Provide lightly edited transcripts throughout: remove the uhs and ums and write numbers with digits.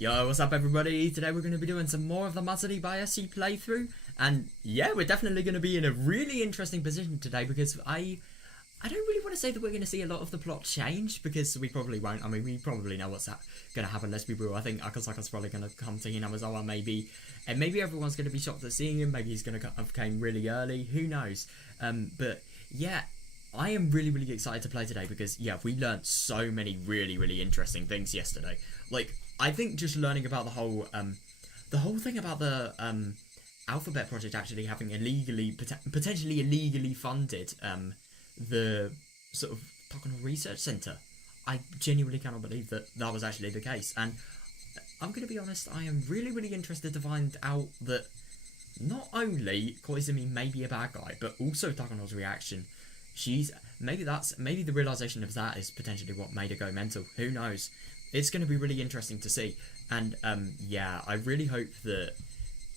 Yo, what's up everybody? Today we're going to be doing some more of the Matsuribayashi playthrough, and yeah, we're definitely going to be in a really interesting position today because I don't really want to say that we're going to see a lot of the plot change, because we probably won't. I mean, we probably know what's going to happen, let's be real. I think Akasaka's probably going to come to Hinamizawa maybe everyone's going to be shocked at seeing him, maybe he's going to have came really early, who knows. But yeah, I am really excited to play today because, yeah, we learned so many really interesting things yesterday. Like, I think just learning about the whole thing about the Alphabet Project actually having potentially illegally funded the sort of Pocono Research Center. I genuinely cannot believe that that was actually the case, and I'm going to be honest, I am really interested to find out that not only Koizumi may be a bad guy, but also Takano's reaction. Maybe the realization of that is potentially what made her go mental. Who knows? It's going to be really interesting to see, and yeah, I really hope that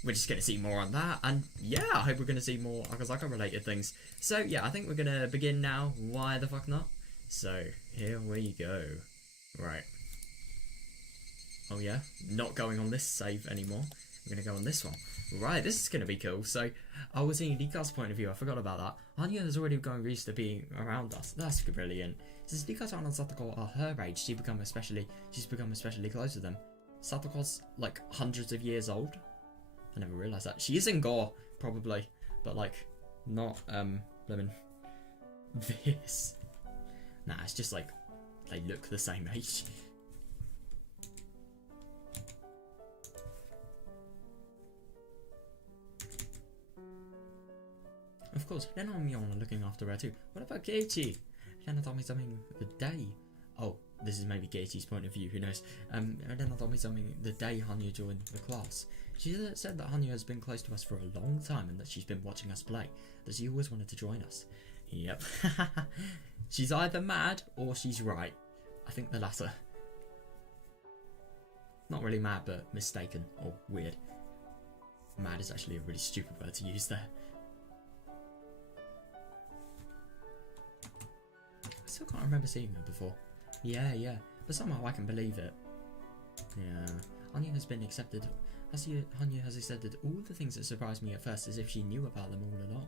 we're just going to see more on that, and yeah, I hope we're going to see more Akasaka related things. So yeah, I think we're going to begin now. Why the fuck not? So here we go. Right. Oh yeah, not going on this save anymore. We're going to go on this one. Right, this is going to be cool. So, I was seeing Rika's point of view. I forgot about that. HANYUU has already gone used to being around us. That's brilliant. Since Rika-san and Satoko are her age, she's become especially close to them. Satoko's like hundreds of years old. I never realised that. She is in Gore, probably, but like not living this. Nah, it's just like they look the same age. Of course, Lena and Mion are looking after her too. What about Keiichi? Lena told me something the day. Oh, this is maybe Keiichi's point of view, who knows. Lena told me something the day HANYUU joined the class. She said that HANYUU has been close to us for a long time and that she's been watching us play. That she always wanted to join us. Yep. She's either mad or she's right. I think the latter. Not really mad, but mistaken or weird. Mad is actually a really stupid word to use there. I still can't remember seeing her before. Yeah, but somehow I can believe it. Yeah, HANYUU has been accepted. HANYUU has accepted all the things that surprised me at first, as if she knew about them all along.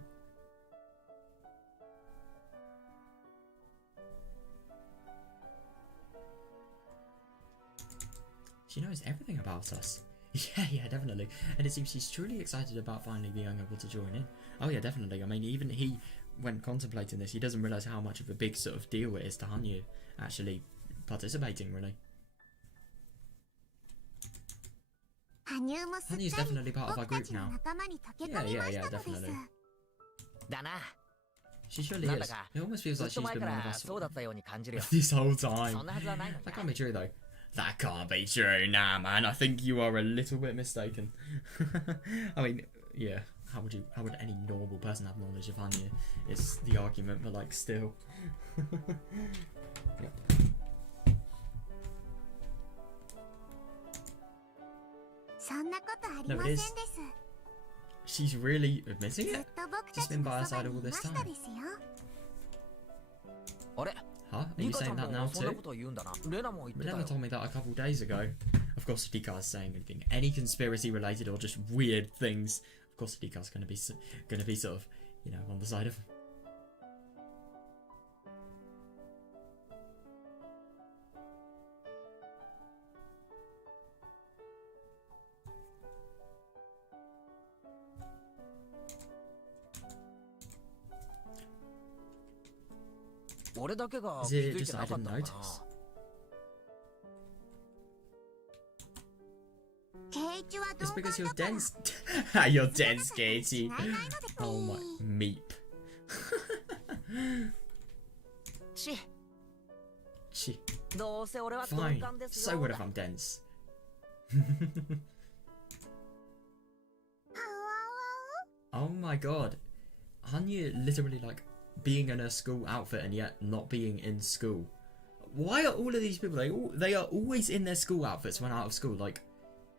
She knows everything about us. Yeah, definitely. And it seems she's truly excited about finally being able to join in. Oh yeah, definitely. I mean, even he, when contemplating this, he doesn't realise how much of a big sort of deal it is to HANYUU actually participating, really. HANYUU's definitely part of our group now. Yeah, definitely. She surely is. It almost feels like she's been one of us this whole time. That can't be true though. That can't be true. Nah, man, I think you are a little bit mistaken. I mean, yeah. How would any normal person have knowledge of HANYUU? Is the argument, but like still. Yep. No, it is. She's really admitting it? She's been by our side all this time. Huh? Are you saying that now too? Lena told me that a couple days ago. Of course, Rika's saying anything. Any conspiracy related or just weird things. Of course, Rika's gonna be sort of, you know, on the side of. Is it just I didn't notice? It's because you're dense. You're dense, Keiichi. Oh my meep. Chi. Fine. So what if I'm dense? Oh my god. HANYUU literally like being in a school outfit and yet not being in school. Why are all of these people they are always in their school outfits when out of school? Like,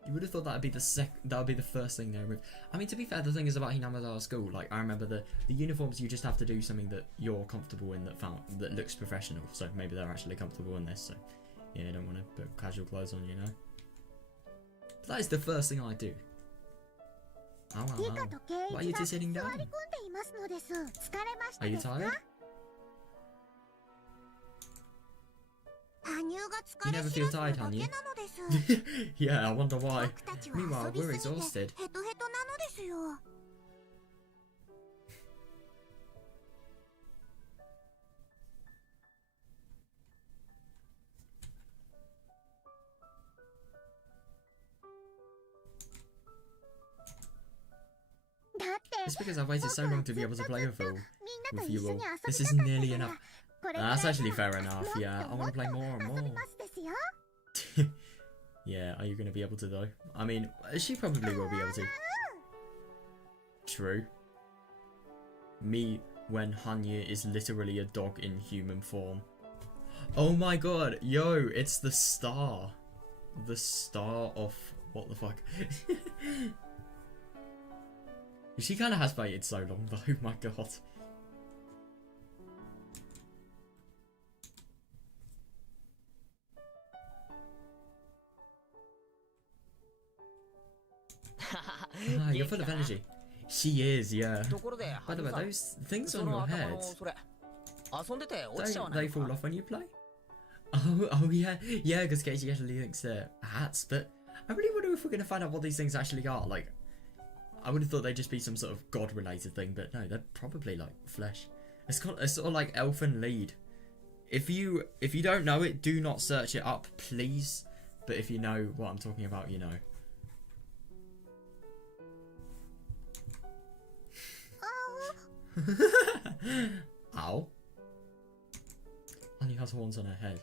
you would have thought that would be the first thing they removed. I mean, to be fair, the thing is about Hinamizawa school, like, I remember the uniforms, you just have to do something that you're comfortable in that looks professional. So maybe they're actually comfortable in this. So yeah, I don't want to put casual clothes on, you know. That is the first thing I do. Oh, why are you two sitting down? Are you tired? You never feel tired, HANYUU? Yeah, I wonder why. Meanwhile, we're exhausted. It's because I've waited so long to be able to play with you all. This is nearly enough. That's actually fair enough, yeah. I want to play more and more. Yeah, are you going to be able to though? I mean, she probably will be able to. True. Me when HANYUU is literally a dog in human form. Oh my god, yo, it's the star. The star of... what the fuck? She kind of has waited so long though, my god. Ah, you're full of energy. She is, yeah. By the way, those things on your head, don't they fall off when you play? Oh yeah, yeah, because Keiji actually thinks they're hats, but I really wonder if we're going to find out what these things actually are. Like, I would have thought they'd just be some sort of god-related thing, but no, they're probably like flesh. It's called a sort of like elfin lead. If you don't know it, do not search it up, please. But if you know what I'm talking about, you know. Ow. HANYUU has horns on her head.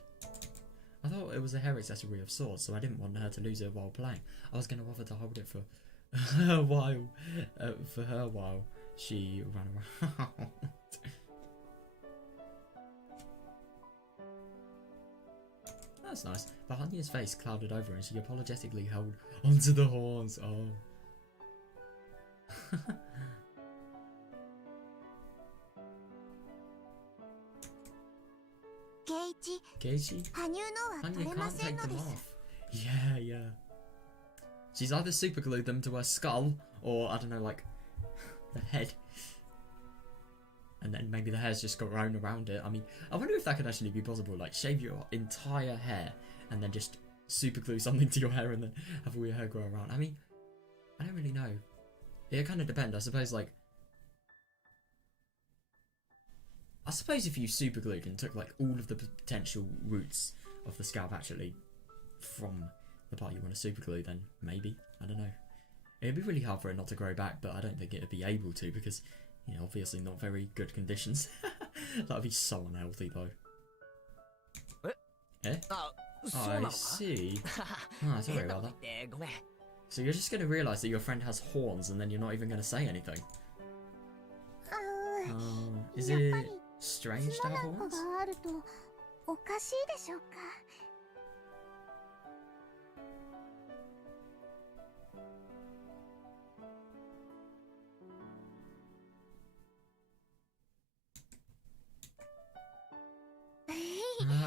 I thought it was a hair accessory of sorts, so I didn't want her to lose it while playing. I was going to offer to hold it for a while. For her while she ran around. That's nice. But HANYUU's face clouded over and she apologetically held onto the horns. Oh. Keiji? HANYUU can't take them off. Yeah, yeah. She's either super glued them to her skull, or I don't know, like the head. And then maybe the hair's just got grown around it. I mean, I wonder if that could actually be possible. Like, shave your entire hair and then just super glue something to your hair and then have all your hair grow around. I mean, I don't really know. It kind of depends. I suppose, like, if you super glued and took like all of the potential roots of the scalp actually from the part you want to super glue, then maybe. I don't know. It'd be really hard for it not to grow back, but I don't think it'd be able to because, you know, obviously not very good conditions. That'd be so unhealthy though. Eh? Oh, I see. Ah, sorry about that. So you're just going to realise that your friend has horns and then you're not even going to say anything? Is it strange to have horns?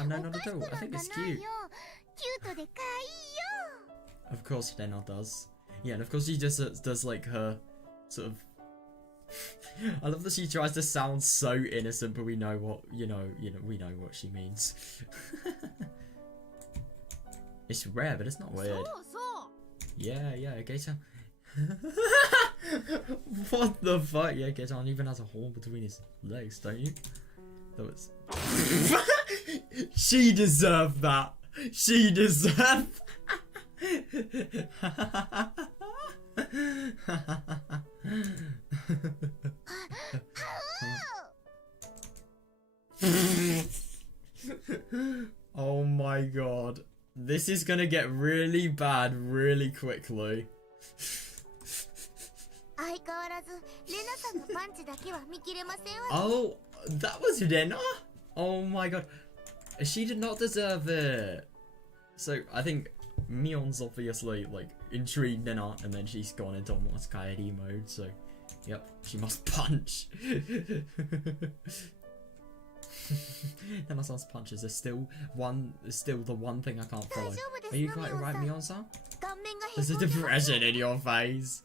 No, not at all. I think it's cute. Of course Rena does. Yeah, and of course she just does like her sort of... I love that she tries to sound so innocent, but we know what, we know what she means. It's rare, but it's not weird. Yeah, Gator. What the fuck? Yeah, Gator even has a horn between his legs, don't you? That was... She deserved that. She deserved... Oh my god. This is gonna get really bad really quickly. Oh, that was Rena? Oh my god. She did not deserve it. So, I think Mion's obviously, like, intrigued Rena, and then she's gone into almost Kairi mode, so, yep, she must punch. Renaissance punches are still the one thing I can't follow. Are you quite alright, Mion-san? There's a depression in your face.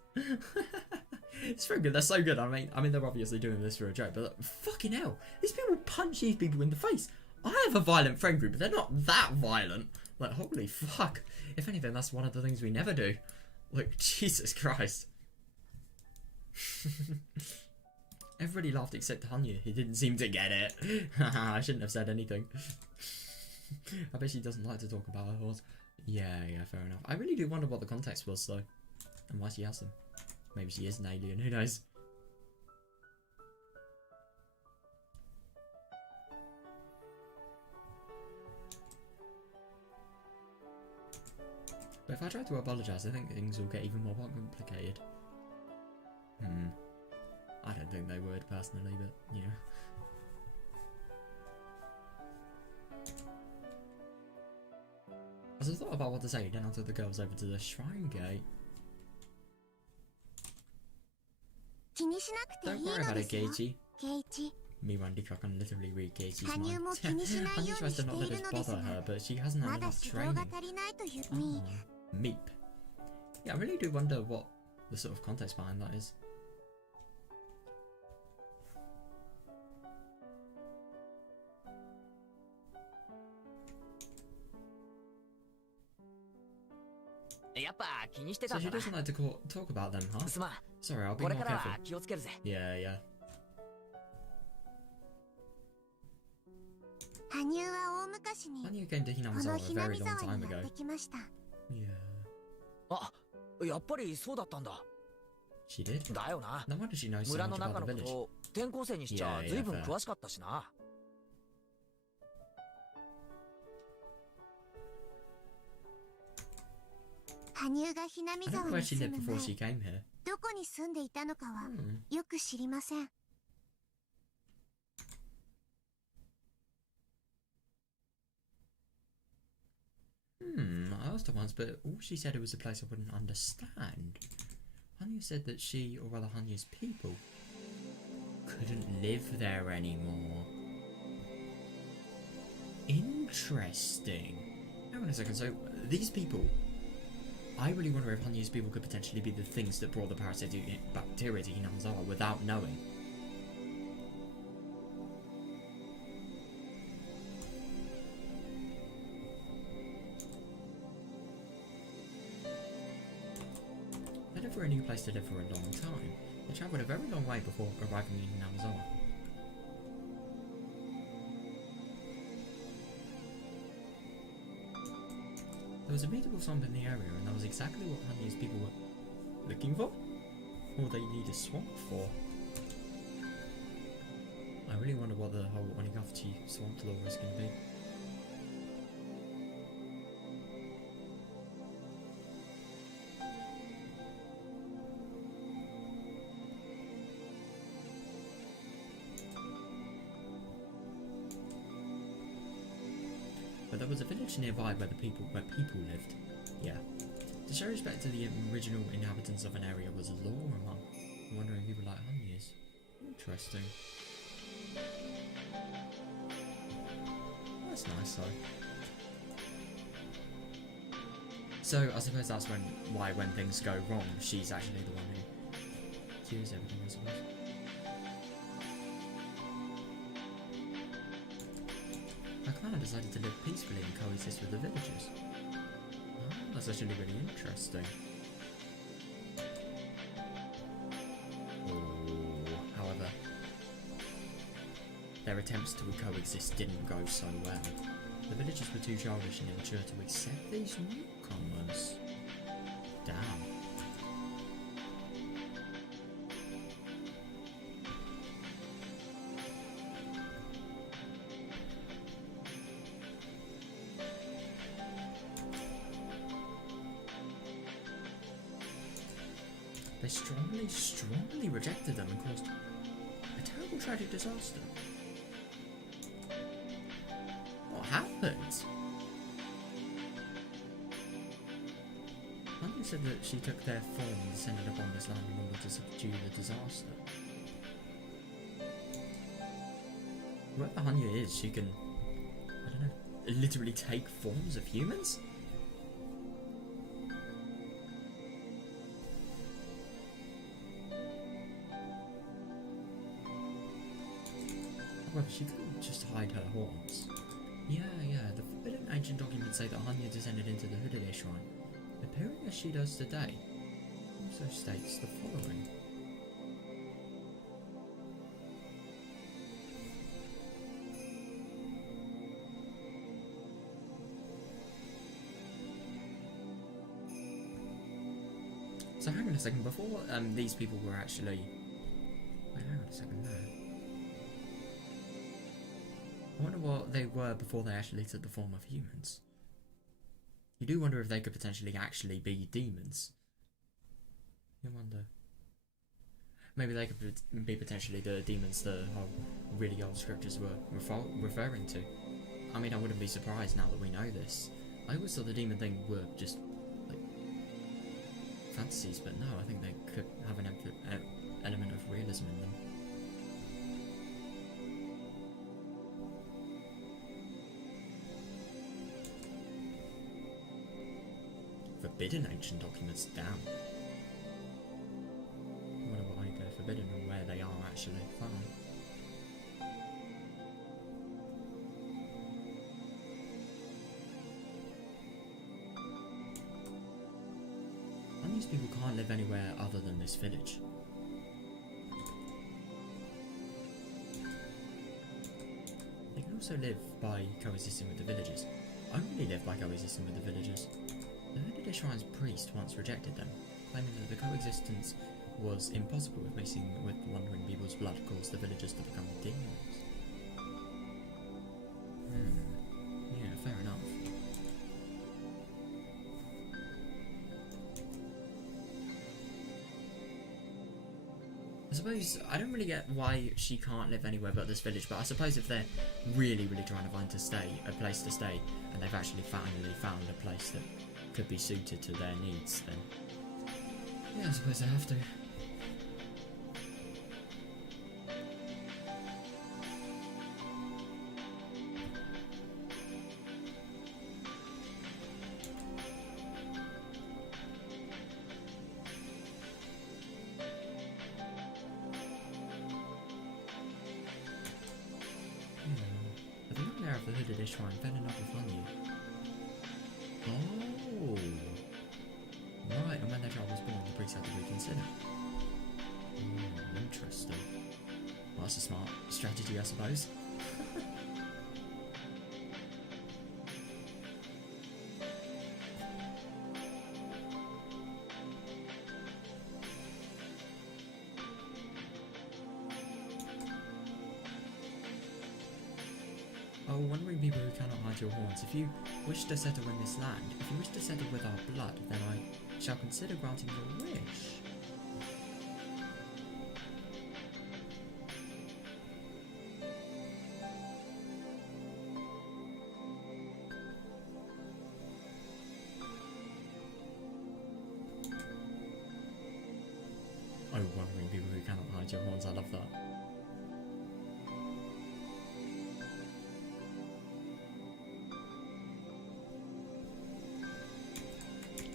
It's very good. They're so good. I mean, they're obviously doing this for a joke, but fucking hell, these people punch these people in the face. I have a violent friend group, but they're not that violent. Like, holy fuck. If anything, that's one of the things we never do. Like, Jesus Christ. Everybody laughed except HANYUU. He didn't seem to get it. I shouldn't have said anything. I bet she doesn't like to talk about her horse. Yeah, fair enough. I really do wonder what the context was, though. And why she has them. Maybe she is an alien, who knows? But if I try to apologise, I think things will get even more complicated. I don't think they would, personally, but, you know. As I thought about what to say, then I took the girls over to the shrine gate. Don't worry about it, Geichi. Me, Randy Cock, can literally read Geichi's mind. HANYUU tries to not let us bother her, but she hasn't had enough training. Meep. Yeah, I really do wonder what the sort of context behind that is. So she doesn't like to talk about them, huh? Sorry, I'll be more careful. Yeah. HANYUU came to Hinamizawa a very long time ago. Yeah. She did? No wonder she knows so much about the village. Yeah, fair. I don't know where she lived before she came here. I asked her once, but all she said it was a place I wouldn't understand. HANYUU said that she, or rather HANYUU's people, couldn't live there anymore. Interesting. Hang on a second, so these people, I really wonder if HANYUU's people could potentially be the things that brought the parasitic bacteria to Hinamizawa without knowing. They lived for a new place to live for a long time. They travelled a very long way before arriving in Hinamizawa. There was a beautiful swamp in the area, and that was exactly what HANYUU's people were looking for? Or they need a swamp for? I really wonder what the whole Onigashiki swamp lore is going to be. But there was a village nearby where people lived. Yeah. To show respect to the original inhabitants of an area was a law among wondering people like HANYUU's. Interesting. That's nice though. So I suppose that's why when things go wrong, she's actually the one who cures everything, I suppose. Our clan decided to live peacefully and coexist with the villagers. Oh, that's actually really interesting. However, their attempts to coexist didn't go so well. The villagers were too childish and immature to accept these newcomers. Damn. They strongly rejected them and caused a terrible tragic disaster. What happened? HANYUU said that she took their form and descended upon this land in order to subdue the disaster. Whoever HANYUU is, she can, I don't know, literally take forms of humans? However, she couldn't just hide her horns. Yeah, the forbidden ancient documents say that HANYUU descended into the Higurashi shrine, appearing as she does today. Also states the following. So hang on a second, before these people were actually... Wait, hang on a second, no. I wonder what they were before they actually took the form of humans. You do wonder if they could potentially actually be demons. You wonder. Maybe they could be potentially the demons the whole really old scriptures were referring to. I mean, I wouldn't be surprised now that we know this. I always thought the demon thing were just fantasies, but no, I think they could have an element of realism in them. Forbidden ancient documents, damn. I wonder why they're forbidden and where they are actually found. These people can't live anywhere other than this village. They can also live by coexisting with the villagers. Only live by coexisting with the villagers. The Higurashi Shrine's priest once rejected them, claiming that the coexistence was impossible if mixing with wandering people's blood caused the villagers to become demons. Yeah, fair enough. I suppose, I don't really get why she can't live anywhere but this village, but I suppose if they're really trying to find a place to stay, and they've actually finally found a place that could be suited to their needs, then yeah, I suppose they have to. But the young heir of the Higurashi Shrine fell in love with HANYUU. Oh! Right, and when their child was born, the priest had to reconsider. Interesting. Well, that's a smart strategy, I suppose. Oh, wandering people who cannot hide your horns, if you wish to settle in this land, if you wish to settle with our blood, then I shall consider granting your wish. Oh, wandering people who cannot hide your horns, I love that.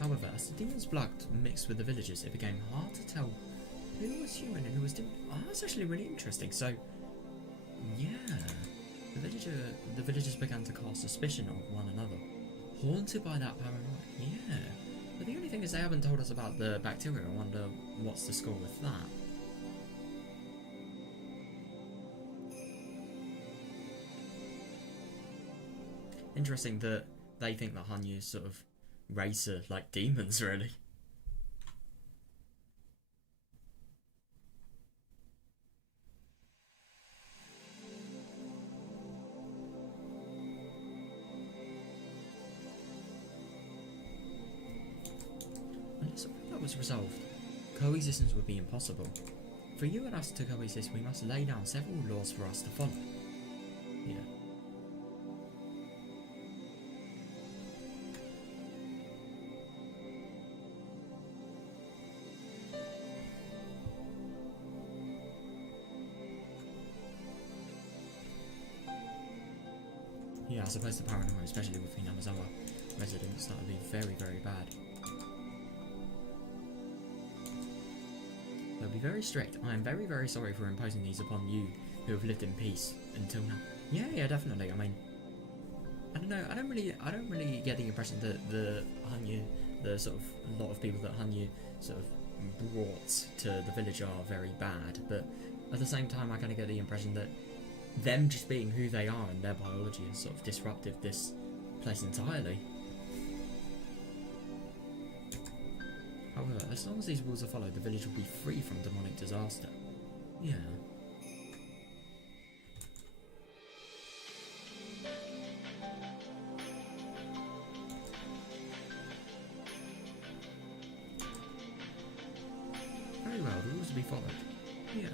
However, as the demon's blood mixed with the villagers, it became hard to tell who was human and who was demon. Oh, that's actually really interesting. So, yeah, the villagers began to cast suspicion on one another, haunted by that paranoia. Yeah, but the only thing is they haven't told us about the bacteria. I wonder what's the score with that. Interesting that they think that HANYUU is sort of race are like demons, really. Unless that was resolved, coexistence would be impossible. For you and us to coexist, we must lay down several laws for us to follow. Yeah. Yeah, I suppose the paranoia, especially with the Namazawa residents, that would be very bad. They'll be very strict. I am very sorry for imposing these upon you, who have lived in peace until now. Yeah, definitely. I mean, I don't know. I don't really get the impression that the HANYUU, the sort of a lot of people that HANYUU sort of brought to the village are very bad. But at the same time, I kind of get the impression that them just being who they are and their biology has sort of disrupted this place entirely. However, as long as these rules are followed, the village will be free from demonic disaster. Yeah. Very well, the rules will be followed. Yeah.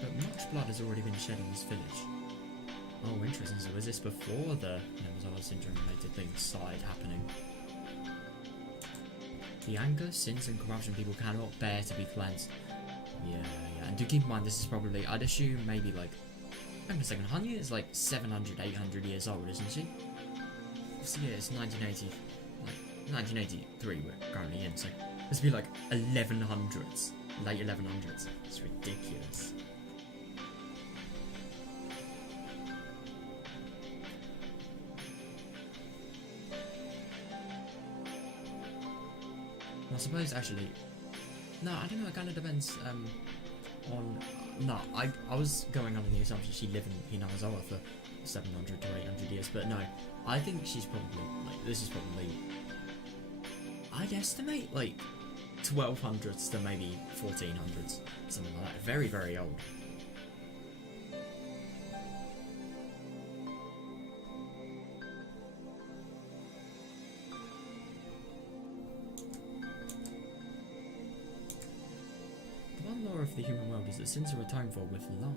But much blood has already been shed in this village. Oh, interesting. So was this before the Matsuribayashi syndrome related things started happening? The anger, sins and corruption people cannot bear to be cleansed. Yeah. And do keep in mind, this is probably, I'd assume, maybe like, hang on a second, HANYUU is like 700, 800 years old, isn't she? So yeah, it's 1980, like 1983 we're currently in, so this would be like 1100s, late 1100s. It's ridiculous. I suppose actually, no, I don't know. It kind of depends on. No, I was going under the assumption she lived in Higurashi for 700 to 800 years, but no, I think she's probably like this is probably. I'd estimate like 1200s to maybe 1400s, something like that. Very, very old. Of the human world is that sins are atoned for with life.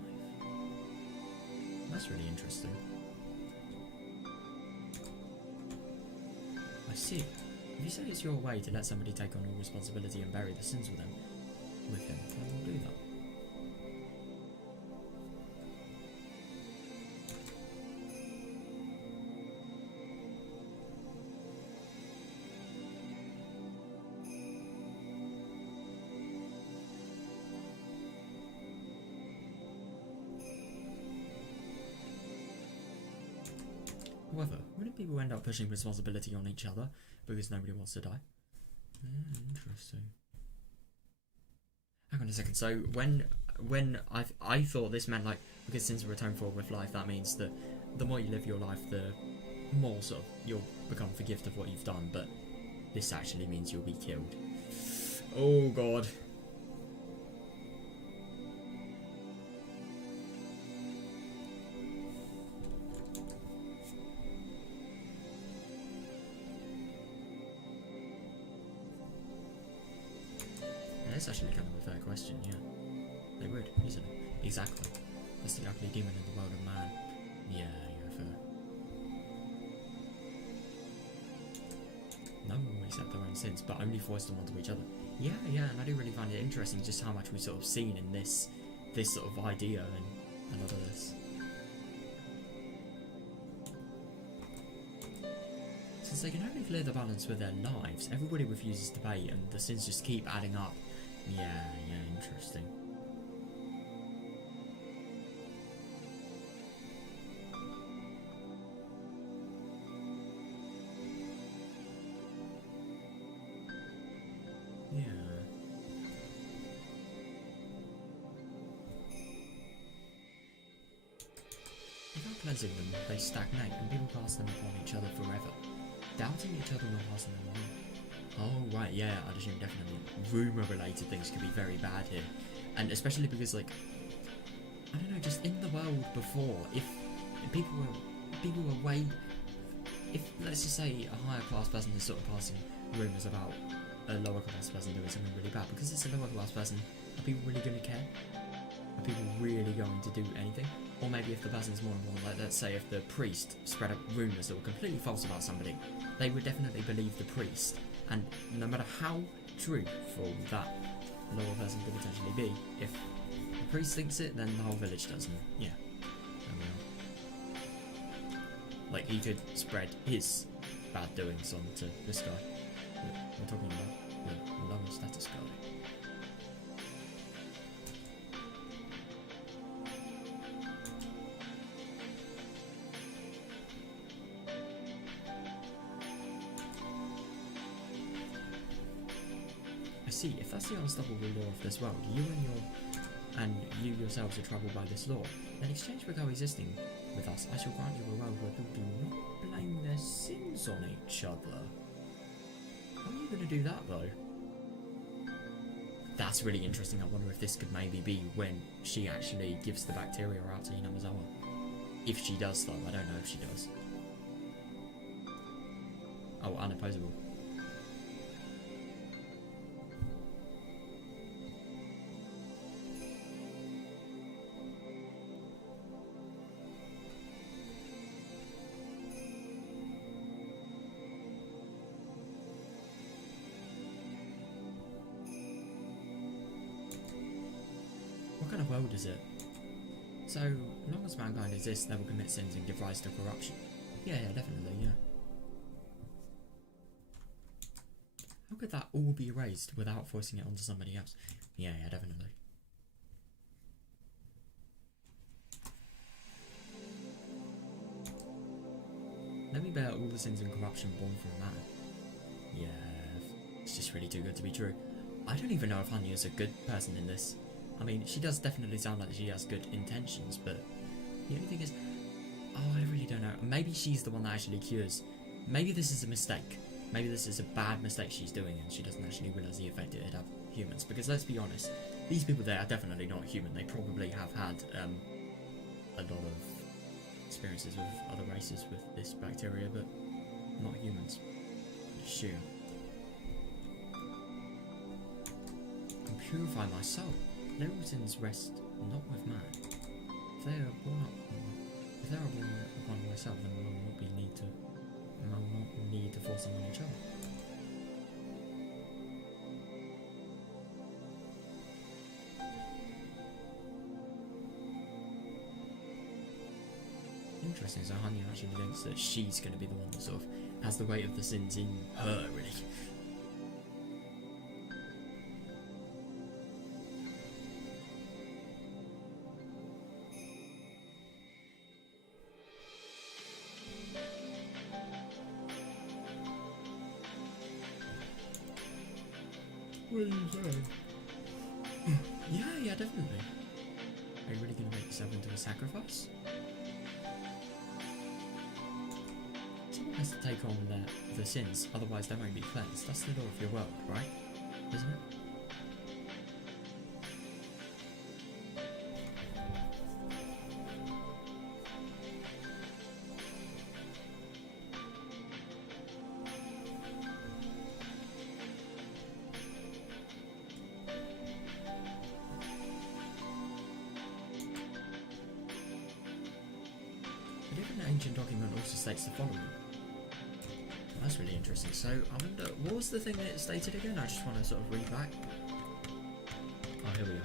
That's really interesting. I see. If you say it's your way to let somebody take on all responsibility and bury the sins with him, then we'll do that. However, wouldn't people end up pushing responsibility on each other because nobody wants to die? Interesting. Hang on a second. So when I thought this meant like because sins are atoned for with life, that means that the more you live your life, the more sort of you'll become forgived of what you've done. But this actually means you'll be killed. Oh God. That's actually kind of a fair question, yeah. They would, isn't it? Exactly. That's the ugly demon in the world of man. Yeah, fair. No one will accept their own sins, but only force them onto each other. Yeah, and I do really find it interesting just how much we've sort of seen in this sort of idea and a lot of this. Since they can only clear the balance with their lives, everybody refuses to pay and the sins just keep adding up. Yeah, interesting. Yeah. Without cleansing them, they stagnate and people cast them upon each other forever. Doubting each other will hasten them on. Oh, right, yeah, I'd assume definitely rumour-related things could be very bad here. And especially because, like, I don't know, just in the world before, if people were way... If, let's just say, a higher class person is sort of passing rumours about a lower class person doing something really bad, because it's a lower class person, are people really going to care? Are people really going to do anything? Or maybe if the person's more and more, like, let's say if the priest spread up rumours that were completely false about somebody, they would definitely believe the priest. And no matter how truthful that lower person could potentially be, if the priest thinks it, then the whole village does. And yeah, there we are. Like, he could spread his bad doings onto this guy that we're talking about, the lower status guy. see. If that's the unstoppable law of this world, and you yourselves are troubled by this law, in exchange for coexisting with us, I shall grant you a world where people do not blame their sins on each other. How are you going to do that, though? That's really interesting. I wonder if this could maybe be when she actually gives the bacteria out to Hinamizawa. If she does, though. I don't know if she does. Oh, unopposable. What kind of world is it? So, long as mankind exists, they will commit sins and give rise to corruption. Yeah, definitely, yeah. How could that all be erased without forcing it onto somebody else? Yeah, definitely. Let me bear all the sins and corruption born from man. Yeah, it's just really too good to be true. I don't even know if HANYUU is a good person in this. I mean, she does definitely sound like she has good intentions, but the only thing is, oh, I really don't know. Maybe she's the one that actually cures. Maybe this is a mistake. Maybe this is a bad mistake she's doing and she doesn't actually realise the effect it'd have humans. Because let's be honest, these people there are definitely not human. They probably have had a lot of experiences with other races with this bacteria, but not humans. I assume. And purify my soul. Little sins rest not with man. If they are born upon myself, then will not need to force them on each other. Interesting, so HANYUU actually thinks that she's going to be the one that sort of has the weight of the sins in her, really. What are you saying? Yeah, definitely. Are you really going to make yourself into a sacrifice? Someone has to take on the sins, otherwise they won't be cleansed. That's the law of your world, right? Isn't it? A different ancient document also states the following. Well, that's really interesting. So, I wonder, what was the thing that it stated again? I just want to sort of read back. Oh, here we go.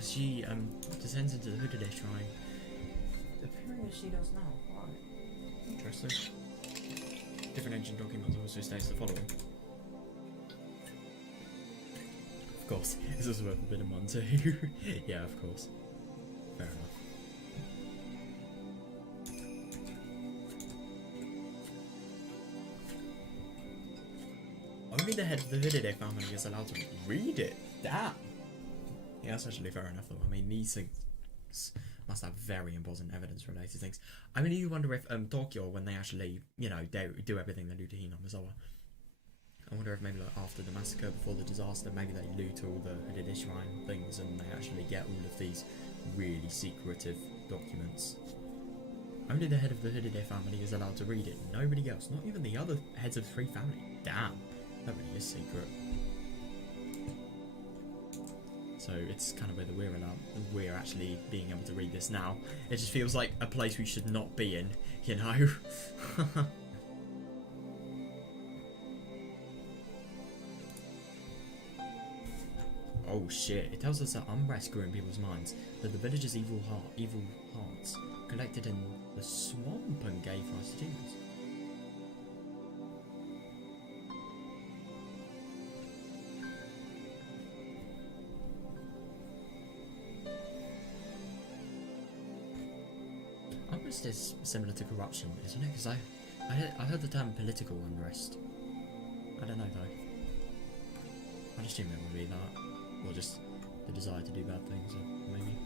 She descends into the hooded shrine. Apparently she does now. Right. Interesting. Different ancient documents also states the following. Of course, this is worth a bit of money too. Yeah, of course. Fair enough. Only the head of the hooded family is allowed to read it. Damn. Yeah, that's actually fair enough though. I mean, these things must have very important evidence-related things. I mean, you wonder if Tokyo, when they actually, you know, they do everything they do to Hinamizawa, I wonder if maybe like after the massacre, before the disaster, maybe they loot all the hooded shrine things and they actually get all of these really secretive documents. Only the head of the hooded family is allowed to read it. Nobody else, not even the other heads of 3 family. Damn, that really is secret. So it's kind of whether we're actually being able to read this now. It just feels like a place we should not be in, you know? Oh shit, it tells us that unrest grew in people's minds, that the villagers' evil hearts collected in the swamp and gave rise to demons. Unrest is similar to corruption, isn't it? Because I heard the term political unrest. I don't know though. I'd assume it would be that. Or just the desire to do bad things, maybe.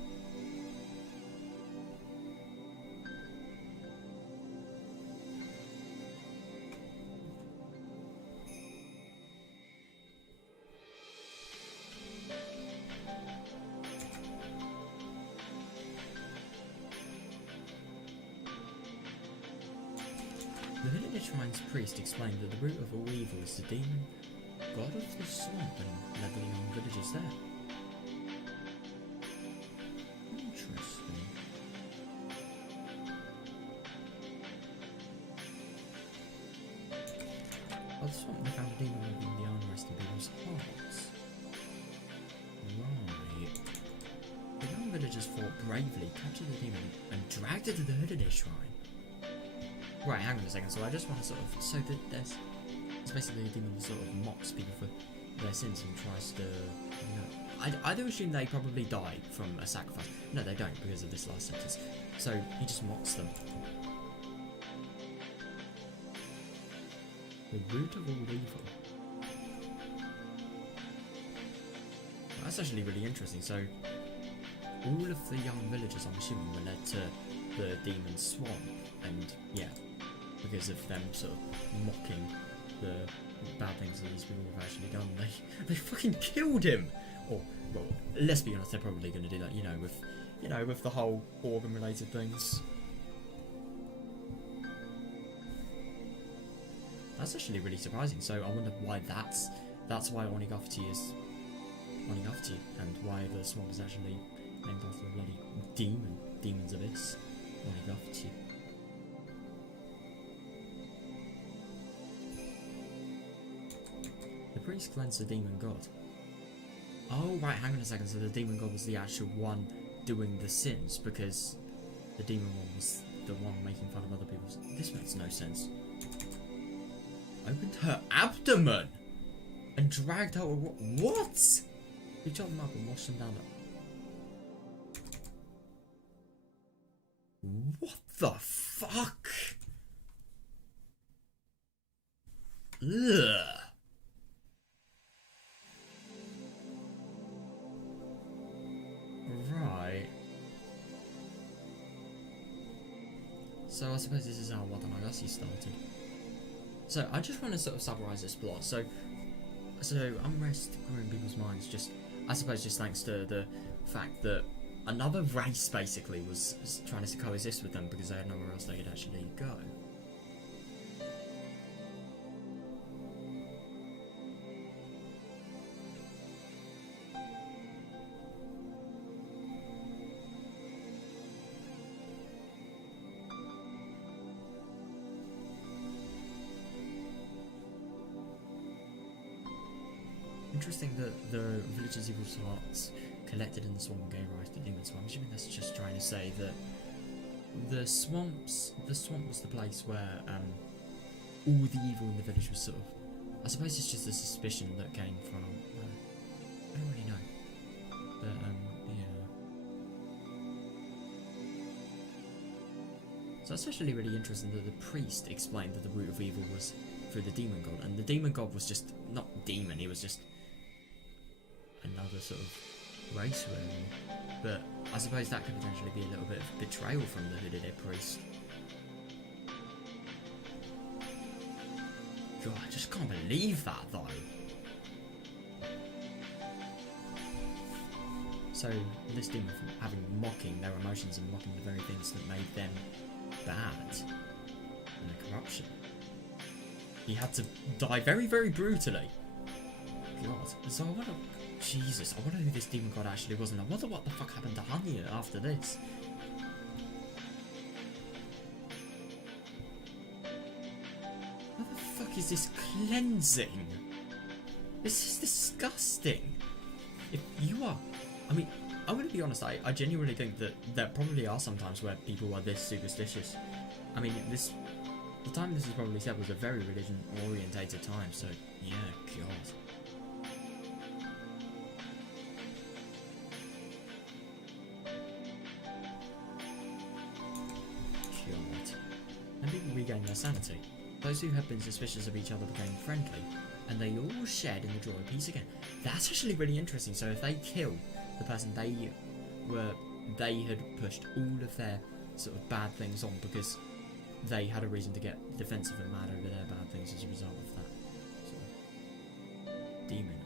The village shrine's priest explained that the root of all evil is the demon god of the swamp and led the young villagers there. Interesting. Well, the swamp they found a demon living in the unrest in people's hearts. Right. The young villagers fought bravely, captured the demon, and dragged it to the Higurashi shrine. Right, hang on a second. So I just want to sort of... So that there's... It's basically a demon that sort of mocks people for their sins and tries to... You know, I do assume they probably died from a sacrifice. No, they don't, because of this last sentence. So he just mocks them. The root of all evil. That's actually really interesting. So all of the young villagers, I'm assuming, were led to the demon's swamp, and yeah, because of them sort of mocking the bad things that these people have actually done, they fucking killed him. Or, well, let's be honest, they're probably going to do that, with the whole organ-related things. That's actually really surprising. So I wonder why that's why Onigafti is Onigafti, and why the swamp is actually named after the bloody demon's abyss, Onigafti. The priest cleansed the demon god. Oh right, hang on a second. So the demon god was the actual one doing the sins, because the demon one was the one making fun of other people's. This makes no sense. Opened her abdomen and dragged her. What? He chopped them up and washed them down. What the fuck? Ugh. Right. So I suppose this is how Watanagashi started. So I just want to sort of summarise this plot. So unrest grew in people's minds, just I suppose just thanks to the fact that another race basically was trying to coexist with them because they had nowhere else they could actually go. Interesting that the villagers' evil hearts collected in the swamp and gave rise to demons. I'm assuming that's just trying to say that the swamp was the place where all the evil in the village was sort of. I suppose it's just a suspicion that came from. I don't really know, but yeah. So that's actually really interesting that the priest explained that the root of evil was through the demon god, and the demon god was just not demon. He was just another sort of race really, but I suppose that could potentially be a little bit of betrayal from the Higurashi priest. God, I just can't believe that though. So this demon having mocking their emotions and mocking the very things that made them bad, and the corruption. He had to die very, very brutally. God, so Jesus, I wonder who this demon god actually was, and I wonder what the fuck happened to HANYUU after this. What the fuck is this cleansing? This is disgusting. If you are... I mean, I'm going to be honest, I genuinely think that there probably are some times where people are this superstitious. I mean, the time this was probably said was a very religion-orientated time, so yeah, God. And people regain their sanity. Those who had been suspicious of each other became friendly, and they all shared in the joy of peace again. That's actually really interesting. So if they kill the person they had pushed all of their sort of bad things on because they had a reason to get defensive and mad over their bad things as a result of that sort of demon.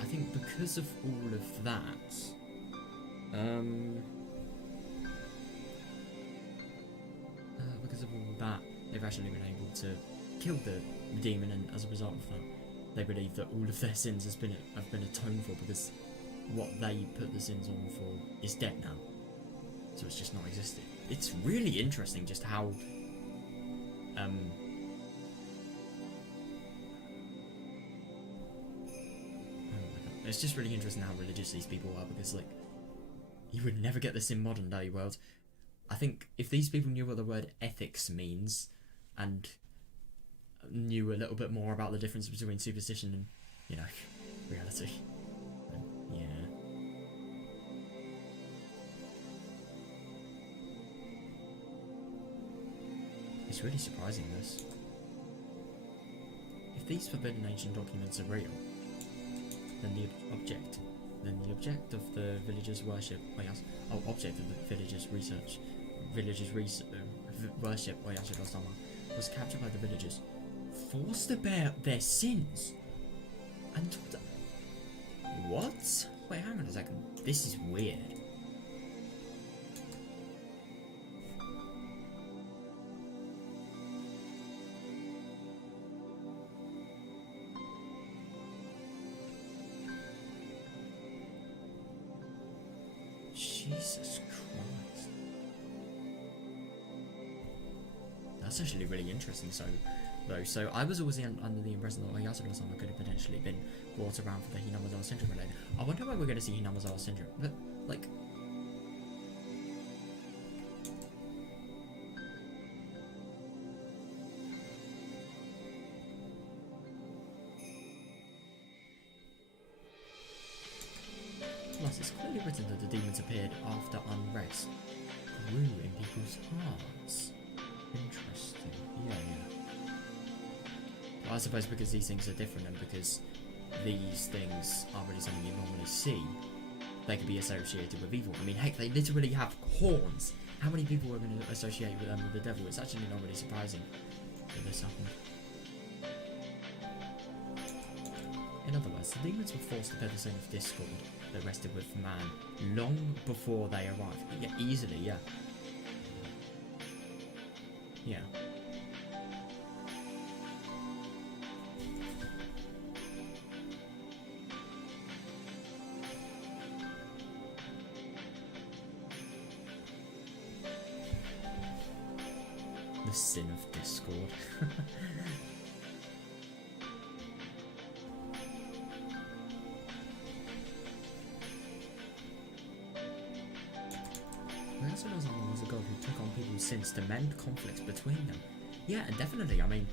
I think because of all of that, because of all of that, they've actually been able to kill the demon, and as a result of that, they believe that all of their sins have been atoned for, because what they put the sins on for is dead now, so it's just not existed. It's really interesting just how oh my god, it's just really interesting how religious these people are, because like, you would never get this in modern day world. I think if these people knew what the word ethics means and knew a little bit more about the difference between superstition and, you know, reality, then yeah. It's really surprising, this. If these forbidden ancient documents are real, then the object of the villagers' worship, object of the villagers' worship Oyashiro-sama was captured by the villagers, forced to bear their sins, and what? Wait, hang on a second. This is weird. Jesus Christ. That's actually really interesting. So I was always under the impression that Oyashiro-sama could have potentially been brought around for the Hinamazawa syndrome related. I wonder when we're going to see Hinamazawa syndrome, but like, plus it's clearly written that the demons appeared after unrest grew in people's hearts. Interesting. Yeah. Well, I suppose because these things are different, and because these things aren't really something you normally see, they could be associated with evil. I mean, heck, they literally have horns. How many people are going to associate with them with the devil? It's actually not really surprising that this happened. In other words, the demons were forced to bear the sin of discord that rested with man long before they arrived. Yeah, easily, yeah. Yeah. The sin of discord. Oyashiro-sama was a god who took on people's sins to mend conflicts between them. Yeah, and definitely, I mean,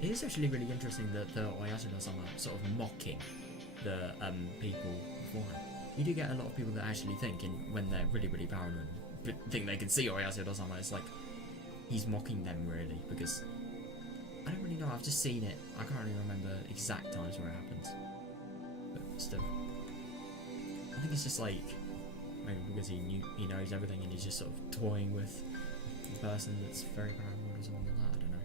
it is actually really interesting that the Oyashiro-sama sort of mocking the people beforehand. You do get a lot of people that actually think, when they're really, really paranoid, think they can see Oyashiro-sama, it's like, he's mocking them really, because I don't really know, I've just seen it, I can't really remember exact times where it happens, but still, I think it's just like, maybe because he knows everything and he's just sort of toying with the person that's very paranoid or something like that, I don't know.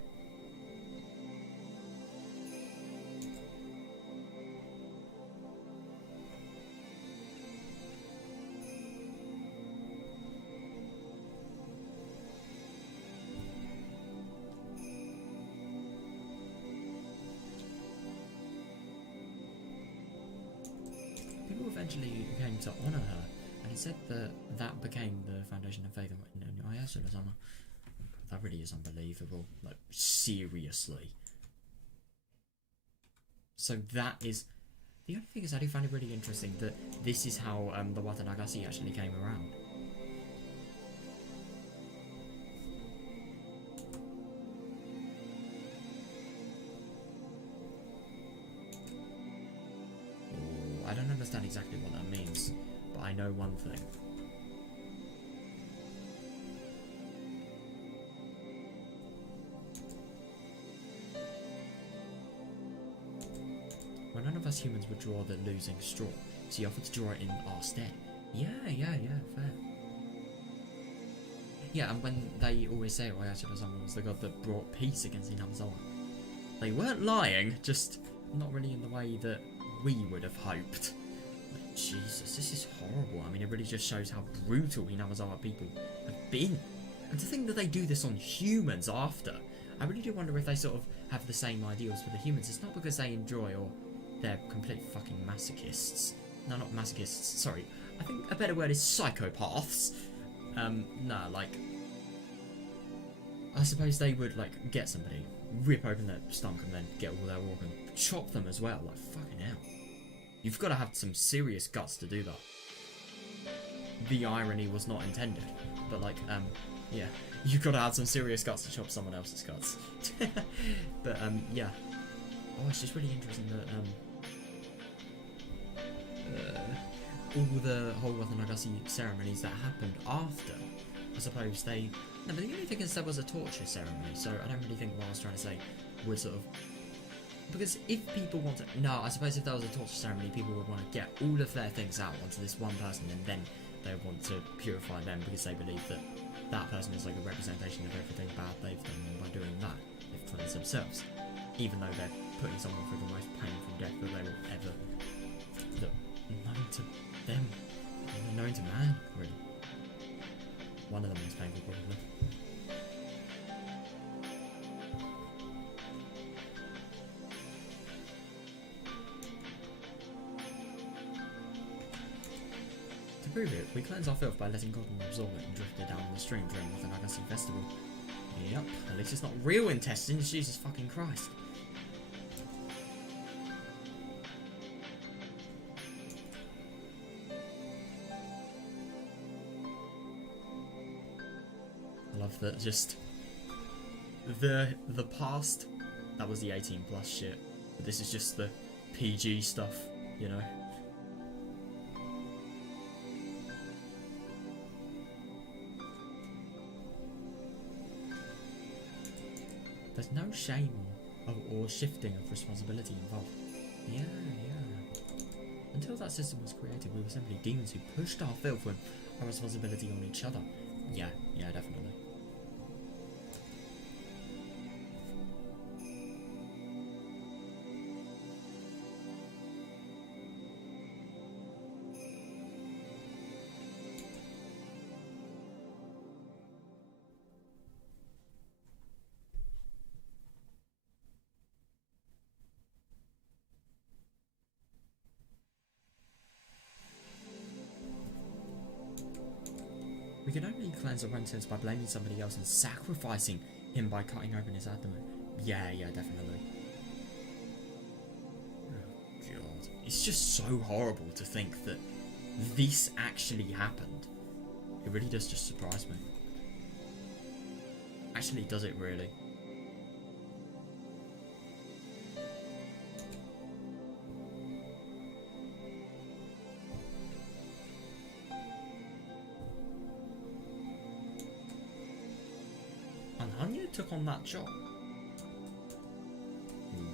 eventually came to honour her, and it said that that became the foundation of faith in Ayasura-sama. That really is unbelievable. Like, seriously. So that is... The only thing is, I do find it really interesting that this is how the Watanagasi actually came around. I don't understand exactly what that means, but I know one thing. When none of us humans would draw the losing straw, so he offered to draw it in our stead. Yeah, fair. Yeah, and when they always say Oyashiro-sama was the god that brought peace against Inazawa, they weren't lying, just not really in the way that we would have hoped. Like, Jesus, this is horrible. I mean, it really just shows how brutal Inazawa people have been. And to think that they do this on humans after, I really do wonder if they sort of have the same ideals for the humans. It's not because they enjoy or they're complete fucking masochists. No, not masochists, sorry. I think a better word is psychopaths. Nah, like... I suppose they would, like, get somebody, rip open their stomach and then get all their organs, chop them as well, like, fucking hell. You've got to have some serious guts to do that. The irony was not intended, but, like, yeah. You've got to have some serious guts to chop someone else's guts. But, yeah. Oh, it's just really interesting that, all the whole Watanagasi ceremonies that happened after, I suppose they... No, but the only thing is there was a torture ceremony, so I don't really think what I was trying to say would sort of... Because if people want to... No, I suppose if there was a torture ceremony, people would want to get all of their things out onto this one person, and then they would want to purify them because they believe that that person is like a representation of everything bad they've done, and by doing that, they've cleansed themselves. Even though they're putting someone through the most painful death that they will ever... known to them. Known to man, really. One of the most painful, probably. To prove it, we cleanse our filth by letting cotton absorb it and drift it down the stream during the Nagasi festival. Yep, at least it's not real intestines, Jesus fucking Christ. I love that just the past, that was the 18 plus shit. But this is just the PG stuff, you know. There's no shame or shifting of responsibility involved. Yeah. Until that system was created, we were simply demons who pushed our filth and our responsibility on each other. Yeah, definitely. We can only cleanse our own sins by blaming somebody else and sacrificing him by cutting open his abdomen. Yeah, definitely. Oh, God. It's just so horrible to think that this actually happened. It really does just surprise me. Actually, does it really? HANYUU took on that job.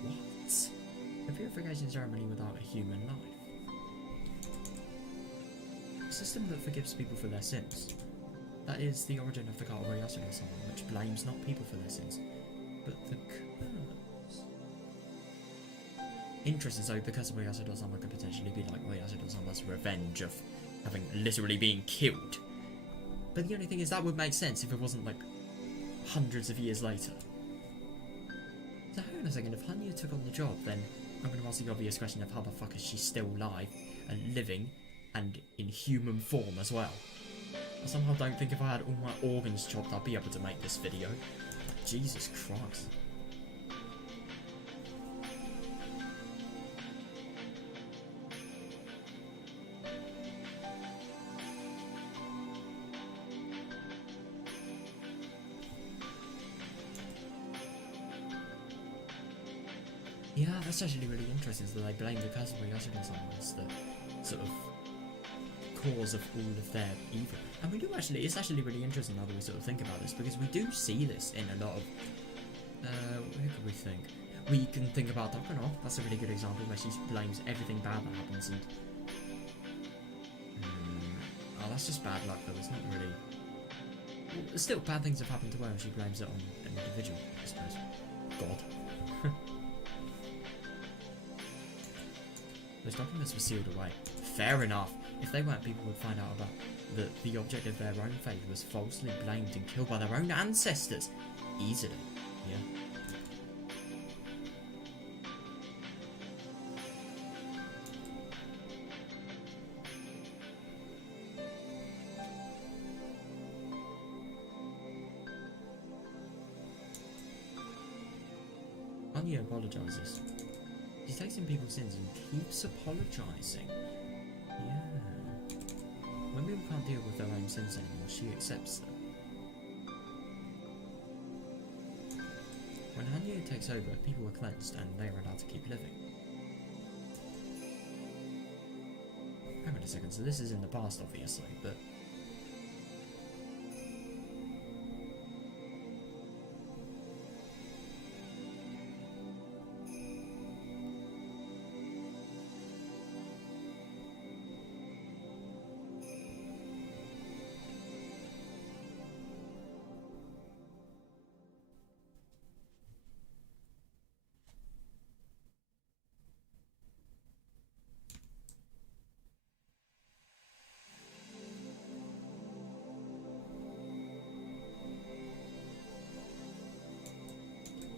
What? A purification ceremony without a human life. A system that forgives people for their sins. That is the origin of the cult of Oyashiro-sama, which blames not people for their sins, but the curse. Interesting, so the curse of Oyashiro-sama could potentially be like Oyashiro-sama's revenge of having literally been killed. But the only thing is that would make sense if it wasn't like hundreds of years later. So hang on a second, if HANYUU took on the job, then I'm going to ask the obvious question of how the fuck is she still alive and living and in human form as well. I somehow don't think if I had all my organs chopped I'd be able to make this video. Jesus Christ. Yeah, that's actually really interesting, so they blame the Matsuribayashi as the sort of cause of all of their evil. And we do actually, it's actually really interesting now that we sort of think about this, because we do see this in a lot of, who could we think? We can think about Dokano, that's a really good example, where she blames everything bad that happens, and oh, that's just bad luck though, it's not really, well, still bad things have happened to her and she blames it on an individual, I suppose. God. Those documents were sealed away. Fair enough. If they weren't, people would find out about the object of their own faith was falsely blamed and killed by their own ancestors. Easily. Yeah. HANYUU apologises. She takes in people's sins and keeps apologising. Yeah. When people can't deal with their own sins anymore, she accepts them. When HANYUU takes over, people are cleansed and they are allowed to keep living. Hang on a second, so this is in the past obviously, but...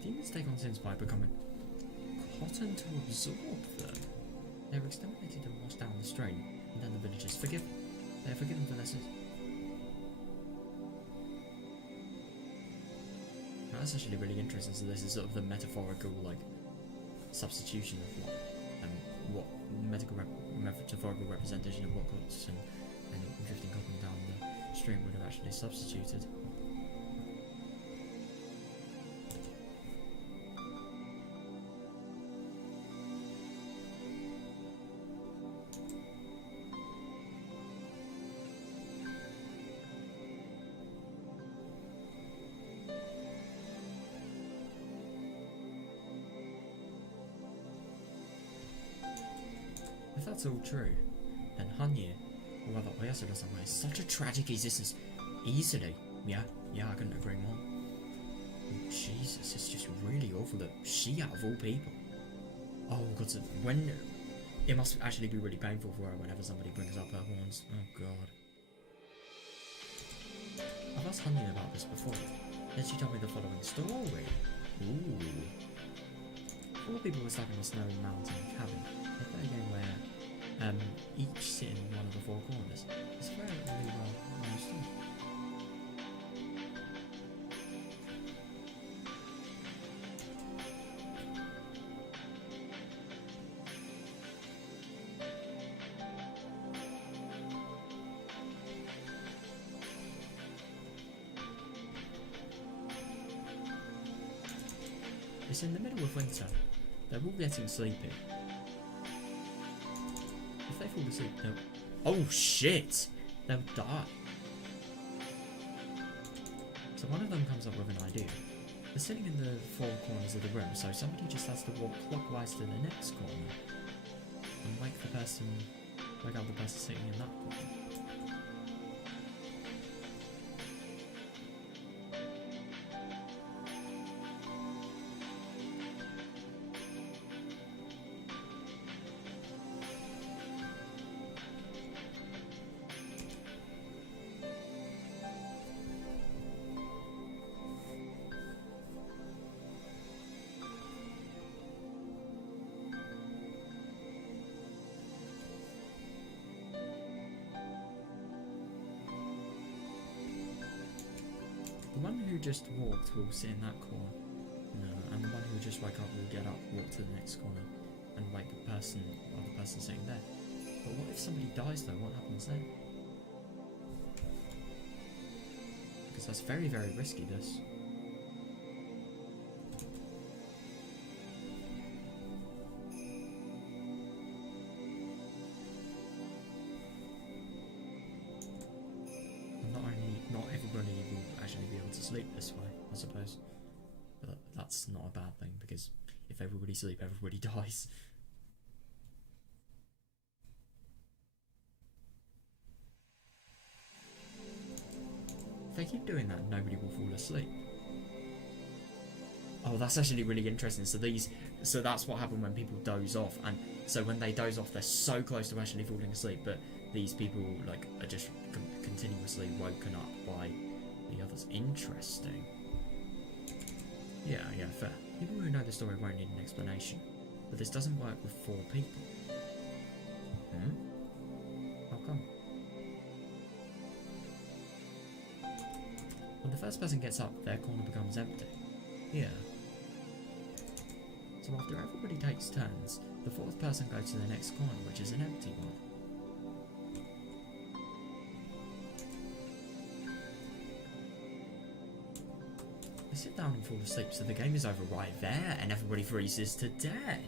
Demons take on sins by becoming cotton to absorb them. They are exterminated and washed down the stream, and then the villagers forgive them. They are forgiven for their sins. Now, that's actually really interesting, so this is sort of the metaphorical, like, substitution of what metaphorical representation of what cotton and drifting cotton down the stream would have actually substituted. If that's all true, then HANYUU, or rather Oyasura-sama, is such a tragic existence. Easily. Yeah, I couldn't agree more. Oh, Jesus, it's just really awful that she, out of all people. Oh god, so when... It must actually be really painful for her whenever somebody brings up her horns. Oh god. I've asked HANYUU about this before. Then she told me the following story. Ooh. 4 people were stuck in a snowy mountain cabin. They play a game where each sit in one of the 4 corners. It's very really well understood. It's in the middle of winter. They're all getting sleepy. If they fall asleep, they'll... Oh shit! They'll die. So one of them comes up with an idea. They're sitting in the 4 corners of the room, so somebody just has to walk clockwise to the next corner and wake up the person sitting in that corner. The one who just walked will sit in that corner. No, and the one who just woke up will get up, walk to the next corner, and wake the person, or the person sitting there. But what if somebody dies though? What happens then? Because that's very, very risky, this. Not everybody will actually be able to sleep this way, I suppose. But that's not a bad thing, because if everybody sleep, everybody dies. If they keep doing that, nobody will fall asleep. Oh, that's actually really interesting. So that's what happened when people doze off, and so when they doze off, they're so close to actually falling asleep, but these people like are just continuously woken up by the others. Interesting. Yeah, fair. People who know the story won't need an explanation, but this doesn't work with 4 people. How come? When the first person gets up, their corner becomes empty. Yeah. So after everybody takes turns, the 4th person goes to the next corner, which is an empty one. They sit down and fall asleep, so the game is over right there, and everybody freezes to death.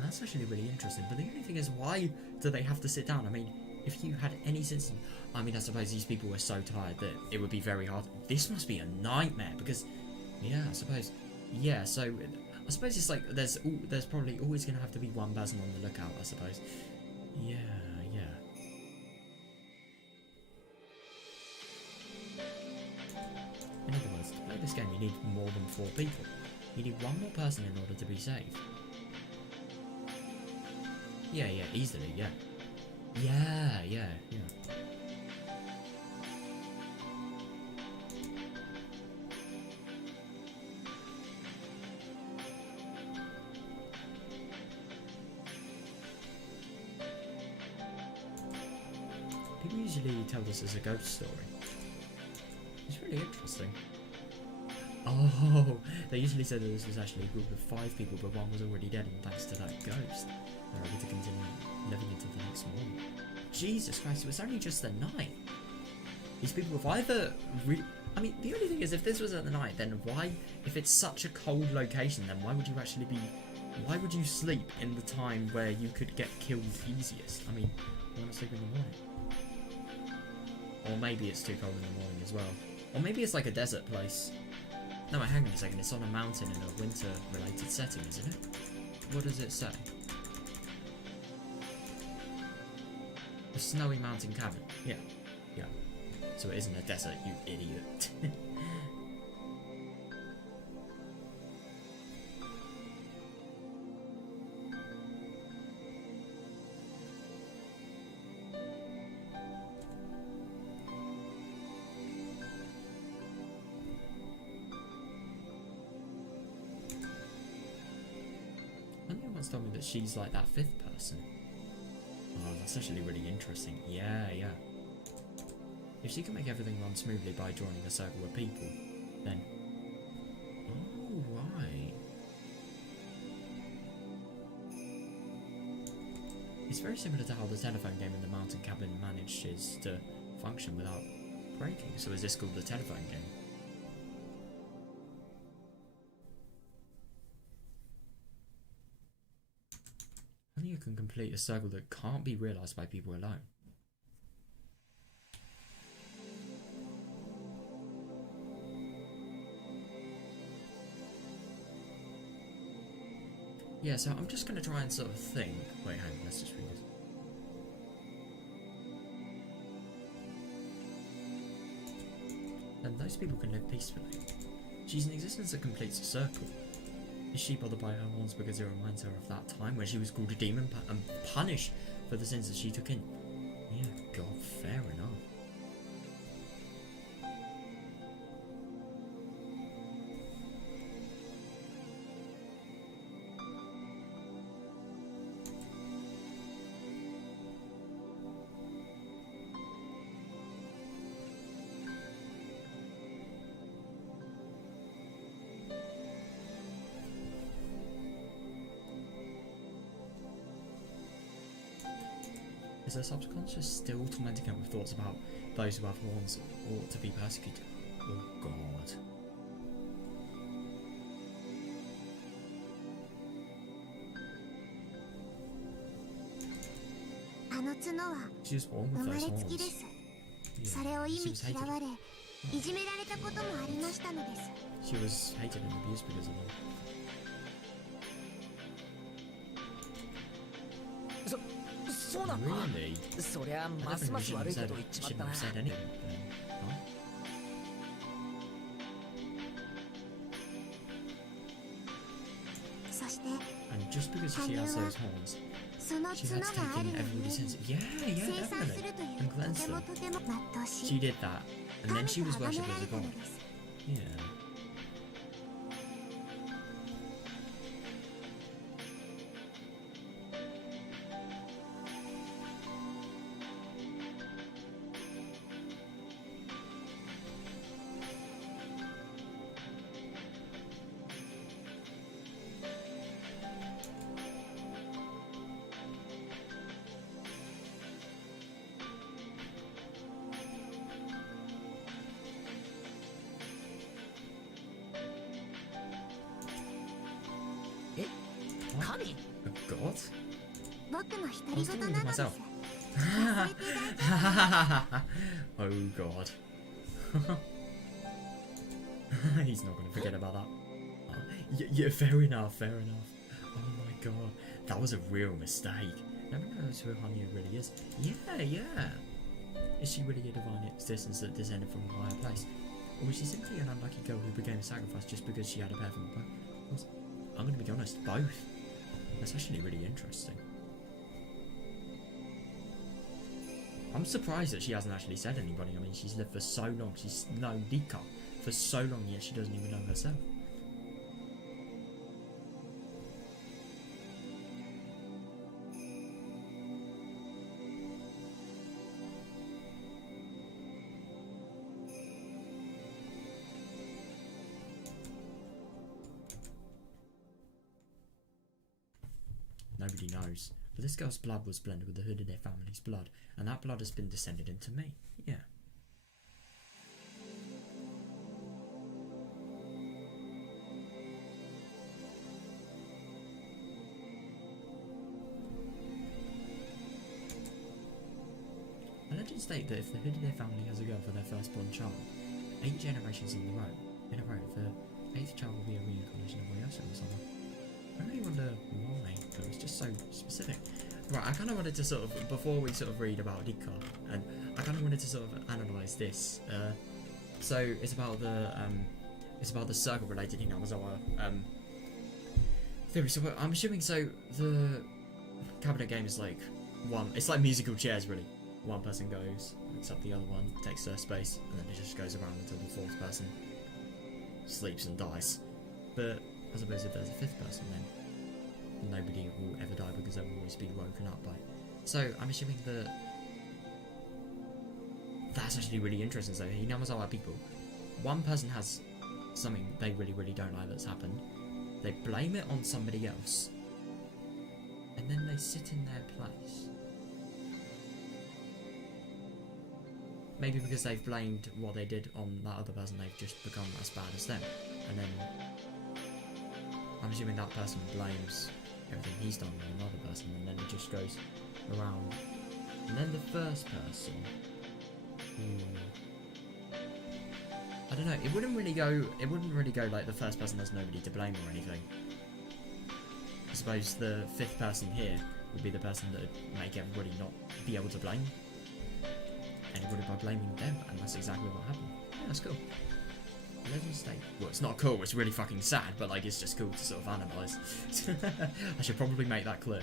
That's actually really interesting, but the only thing is, why do they have to sit down? I mean, if you had any sense, I mean, I suppose these people were so tired that it would be very hard. This must be a nightmare, because, yeah, I suppose, yeah, so, I suppose it's like, there's probably always going to have to be one person on the lookout, I suppose. Yeah. In other words, to play this game, you need more than 4 people. You need one more person in order to be safe. Yeah, easily, yeah. Yeah. People usually tell this as a ghost story. It's really interesting. Oh, they usually said that this was actually a group of 5 people, but one was already dead, and thanks to that ghost, they're able to continue living into the next morning. Jesus Christ, it was only just the night. These people have either I mean, the only thing is, if this was at the night, then why, if it's such a cold location, then why would you sleep in the time where you could get killed easiest? I mean, you want to sleep in the morning. Or maybe it's too cold in the morning as well. Or maybe it's like a desert place. No, hang on a second, it's on a mountain in a winter-related setting, isn't it? What does it say? A snowy mountain cabin. Yeah. So it isn't a desert, you idiot. HANYUU once told me that she's like that 5th person. Oh, that's actually really interesting. Yeah. If she can make everything run smoothly by drawing a circle of people, then... Oh, right. It's very similar to how the telephone game in the mountain cabin manages to function without breaking. So is this called the telephone game? HANYUU can complete a circle that can't be realised by people alone. Yeah, so I'm just going to try and sort of think. Wait, hang on, let's just read this. Then those people can live peacefully. She's an existence that completes a circle. Is she bothered by her horns because it reminds her of that time when she was called a demon and punished for the sins that she took in? Yeah, God, fair enough. Is her subconscious still tormenting her with thoughts about those who have horns ought to be persecuted? Oh God. She was born with those horns. Yeah, she was hated. She was hated and abused because of them. Really? I definitely shouldn't have said anything then. Huh? And just because she has those horns, she had to take in everybody's sense. Yeah, definitely. And cleanse them. She did that. And then she was worshipped as a god. Yeah. What? A god? I was thinking to myself. Oh god. He's not going to forget about that. Yeah, fair enough. Oh my god. That was a real mistake. Nobody knows who HANYUU really is. Yeah. Is she really a divine existence that descended from a higher place? Or was she simply an unlucky girl who became a sacrifice just because she had a pair from both? I'm going to be honest, both. That's actually really interesting. I'm surprised that she hasn't actually said anybody. I mean, she's lived for so long. She's known Dika for so long, yet she doesn't even know herself. Nobody knows. But this girl's blood was blended with the hood of their family's blood, and that blood has been descended into me. Yeah. The legends state that if the hood of their family has a girl for their firstborn child, 8 generations in a row, the 8th child will be a reincarnation of Higurashi or something. I really wonder why, because it's just so specific. Right, I kind of wanted to sort of, before we sort of read about Dika, and I kind of wanted to sort of analyse this. So it's about the circle related Hinawazawa theory. So I'm assuming the cabinet game is like it's like musical chairs really. One person goes, picks up the other one, takes their space, and then it just goes around until the 4th person sleeps and dies. But I suppose if there's a 5th person, then nobody will ever die because they will always be woken up by it. So I'm assuming that's actually really interesting. So Hinamazawa people, one person has something they really don't like that's happened. They blame it on somebody else, and then they sit in their place. Maybe because they've blamed what they did on that other person, they've just become as bad as them, and then I'm assuming that person blames everything he's done on another person, and then it just goes around. And then the first person, I don't know. It wouldn't really go like the first person has nobody to blame or anything. I suppose the 5th person here would be the person that would make everybody not be able to blame anybody by blaming them, and that's exactly what happened. Yeah, that's cool. Legend state. Well, it's not cool, it's really fucking sad, but like it's just cool to sort of analyse. I should probably make that clear.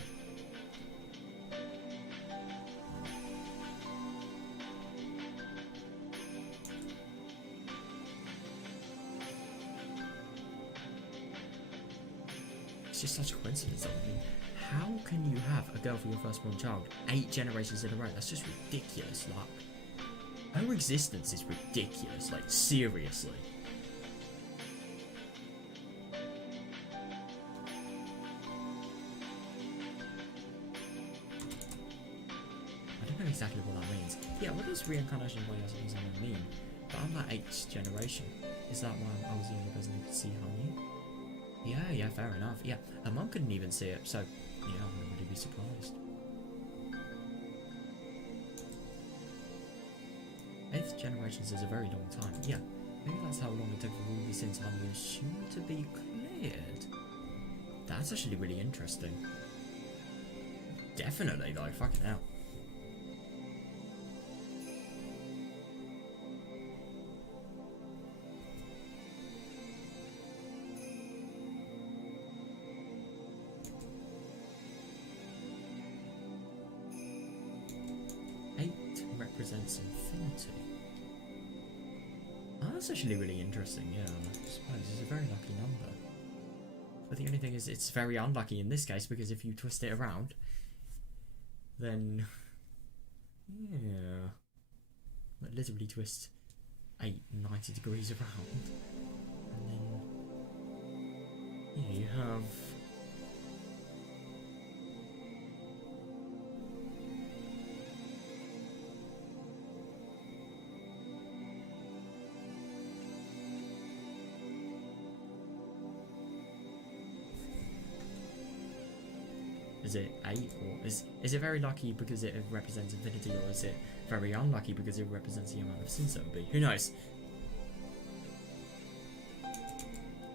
It's just such a coincidence. I mean, how can you have a girl for your firstborn child 8 generations in a row? That's just ridiculous. Like, her existence is ridiculous. Like, seriously. what that means. Yeah, what does reincarnation of Oyasumi-sama mean? But I'm that 8th generation. Is that why I was the only person who could see HANYUU? Yeah, fair enough. Yeah, her mum couldn't even see it, so yeah, I wouldn't really be surprised. 8th generations is a very long time. Yeah, maybe that's how long it took for all these since HANYUU soon to be cleared. That's actually really interesting. Definitely though, fucking hell. Represents infinity. Oh, that's actually really interesting, yeah, I suppose it's a very lucky number. But the only thing is it's very unlucky in this case, because if you twist it around, then yeah, like literally twist 90 degrees around, and then yeah, you have is it 8, or is it very lucky because it represents infinity, or is it very unlucky because it represents the amount of sins that would be? Who knows?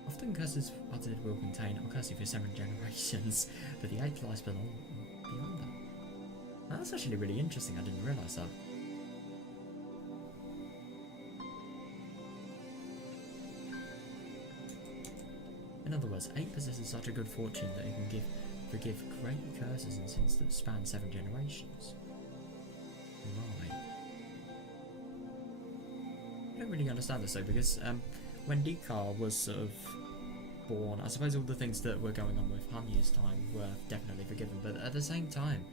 Often curses uttered will contain or curse you for 7 generations, but the 8th lies beyond that. That's actually really interesting, I didn't realise that. In other words, 8 possesses such a good fortune that it can forgive great curses and sins that span 7 generations. Right. I don't really understand this though, because when Dika was sort of born, I suppose all the things that were going on with HANYUU's time were definitely forgiven, but at the same time,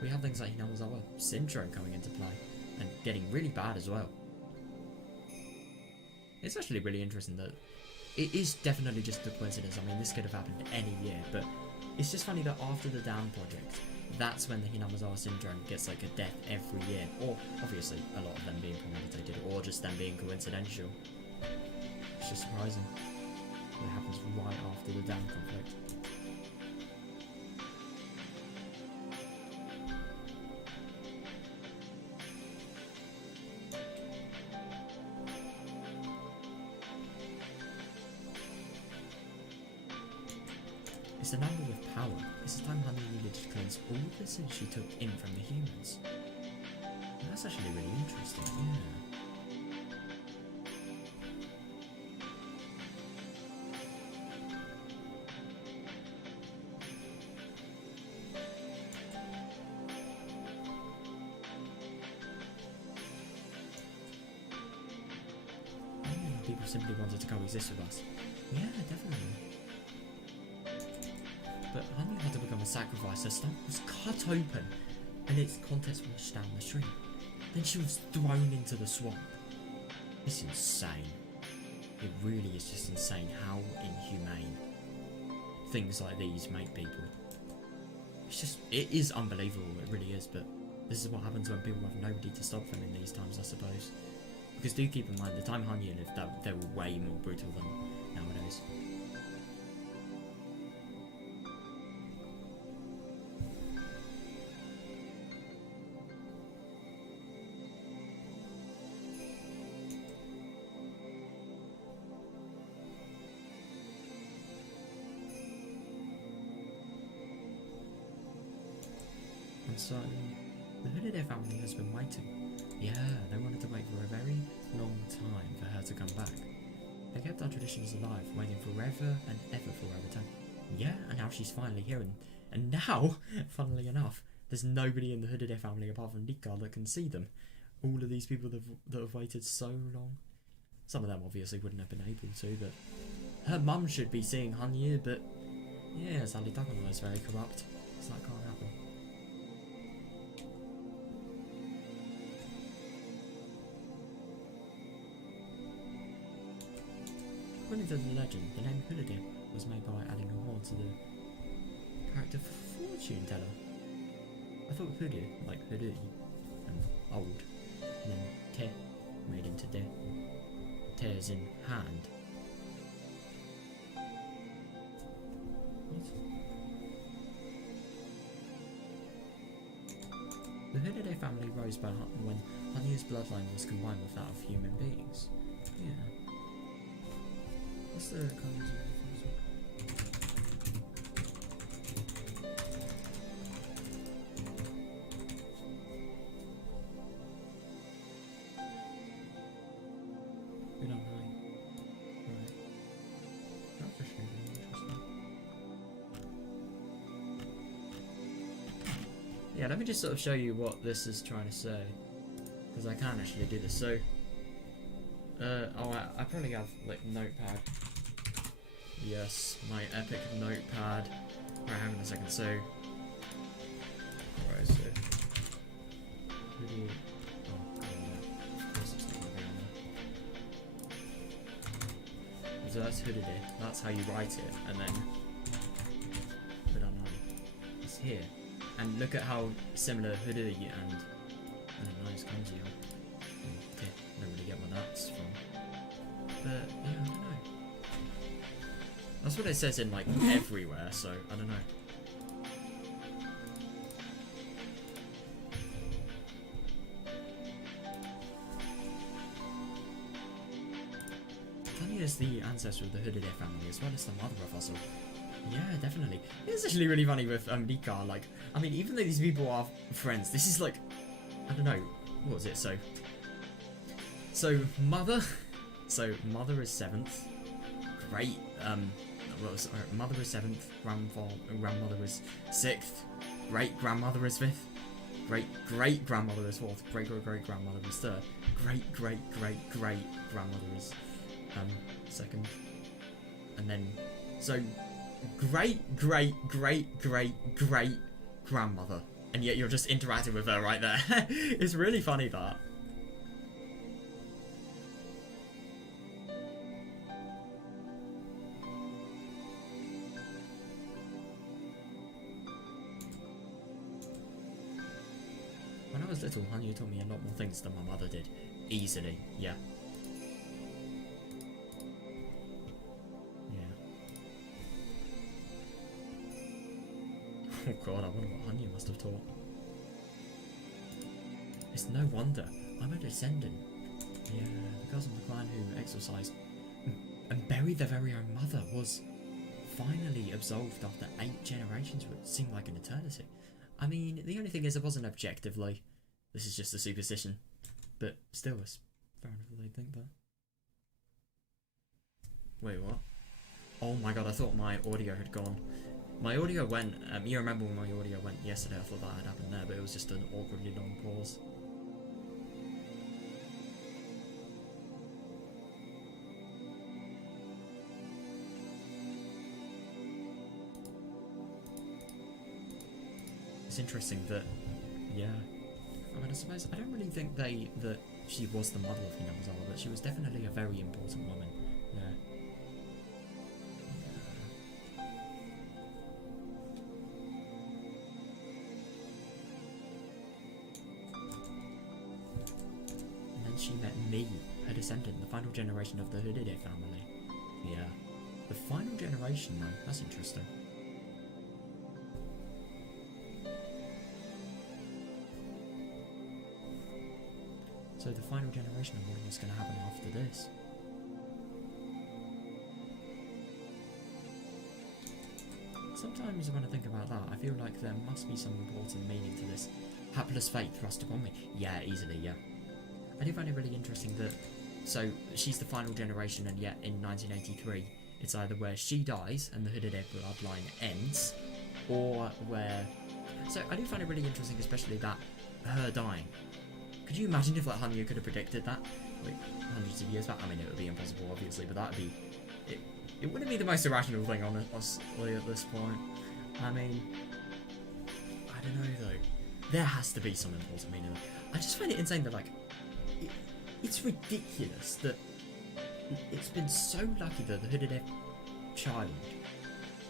we have things like Hinamizawa syndrome coming into play, and getting really bad as well. It's actually really interesting that it is definitely just a coincidence. I mean, this could have happened any year, but it's just funny that after the Down project, that's when the Hinamizawa syndrome gets like a death every year, or obviously a lot of them being premeditated, or just them being coincidental. It's just surprising that it happens right after the Down conflict. It's a number with power. It's the time HANYUU needed to cleanse all the sins she took in from the humans. And that's actually really interesting, yeah. People simply wanted to coexist with us. Yeah, definitely. But HANYUU had to become a sacrifice. Her stomach was cut open and its contents washed down the stream. Then she was thrown into the swamp. It's insane. It really is just insane how inhumane things like these make people. It's just, it is unbelievable, it really is, but this is what happens when people have nobody to stop them in these times, I suppose. Because do keep in mind, the time HANYUU lived, they were way more brutal than nowadays. And so, the Holiday family has been waiting. Yeah, they wanted to wait for a very long time for her to come back. They kept our traditions alive, waiting forever and ever for her return. Yeah, and now she's finally here, and now, funnily enough, there's nobody in the Holiday family apart from Nika that can see them. All of these people that have waited so long. Some of them obviously wouldn't have been able to, but her mum should be seeing HANYUU, but yeah, sadly Takano is very corrupt, so that can't happen. According to the legend, the name Holiday was made by adding a horn to the character fortune teller. I thought Hoodoo, like Hoodoo, and as in hand. What? The Higurashi family rose by when HANYUU's bloodline was combined with that of human beings. Yeah. What's the colours of we don't know. Right. That's actually really interesting. Yeah, let me just sort of show you what this is trying to say. Because I can't actually do this. So, I probably have, like, notepad. Yes, my epic notepad. Right, hang on a second. So, right, so. Oh, God. This is not going on. So that's Higurashi. That's how you write it. And then, we don't know. It's here. And look at how similar Higurashi and I don't know, it's kanji. Okay, I don't really get what that's from. But yeah, I don't know. That's what it says in like everywhere, so I don't know. HANYUU is the ancestor of the Higurashi family as well as the mother of us all. Yeah, definitely. It's actually really funny with Rika, like, I mean, even though these people are friends, this is like, I don't know, what was it, so mother is 7th, great, mother is 7th, grandmother is 6th, great grandmother is 5th, great grandmother is 4th, great grandmother is 3rd, great grandmother is 2nd, and then, so, great grandmother. And yet you're just interacting with her right there. It's really funny, that. When I was little, HANYUU taught me a lot more things than my mother did. Easily, yeah. Oh god, I wonder what HANYUU must have taught. It's no wonder. I'm a descendant. Yeah, the cousin of the clan who exorcised and buried their very own mother was finally absolved after 8 generations, which seemed like an eternity. I mean, the only thing is it wasn't objectively. This is just a superstition. But still, it's fair enough that they think that. Wait, what? Oh my god, I thought my audio had gone. My audio went, you remember when my audio went yesterday, I thought that had happened there, but it was just an awkwardly long pause. It's interesting that, yeah, I mean, I suppose, I don't really think that she was the mother of Hinazawa, but she was definitely a very important woman, yeah. She met me, her descendant, the final generation of the Higurashi family. Yeah. The final generation, though. That's interesting. So the final generation, I wonder what's going to happen after this. Sometimes when I think about that, I feel like there must be some important meaning to this hapless fate thrust upon me. Yeah, easily, yeah. I do find it really interesting that, so she's the final generation, and yet in 1983 it's either where she dies and the Higurashi bloodline ends, or where, so I do find it really interesting, especially that her dying. Could you imagine if like HANYUU could have predicted that like hundreds of years back? I mean, it would be impossible obviously, but that would be, it wouldn't be the most irrational thing honestly at this point. I mean, I don't know though, there has to be some important meaning. I just find it insane that like, it's ridiculous that it's been so lucky that the Higurashi child,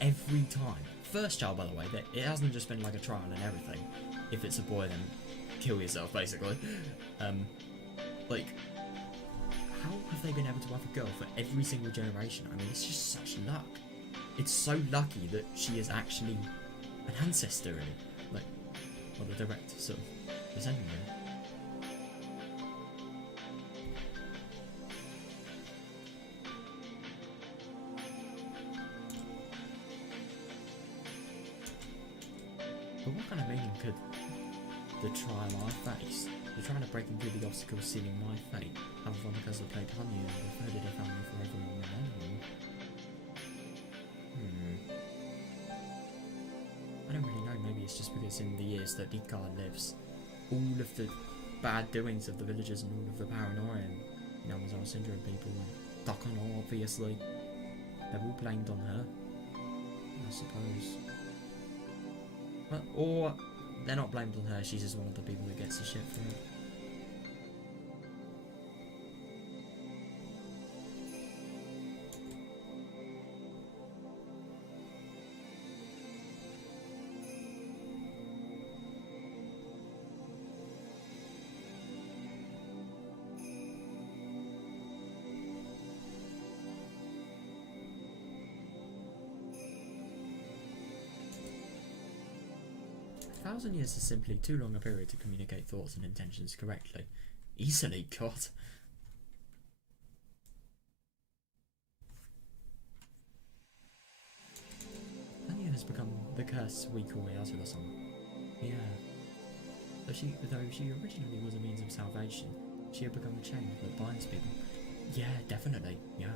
every time, first child by the way, that it hasn't just been like a trial and everything. If it's a boy, then kill yourself basically. Like, how have they been able to have a girl for every single generation? I mean, it's just such luck. It's so lucky that she is actually an ancestor, really. Like, well, the direct sort of descendant, really. But what kind of meaning could the trial I face, the trying to breaking through the obstacles sealing my fate, have on because I played HANYUU and referred to a family forever and millennium? I don't really know, maybe it's just because in the years that Higurashi lives, all of the bad doings of the villagers and all of the paranoia and Yamazawa syndrome people and Takano obviously, they're all blamed on her, I suppose. Well, or they're not blamed on her, she's just one of the people that gets the shit for it. A 1,000 years is simply too long a period to communicate thoughts and intentions correctly. Easily, God. HANYUU has become the curse we call Yasura-sama. Yeah. Though she originally was a means of salvation, she had become a chain that binds people. Yeah, definitely, yeah.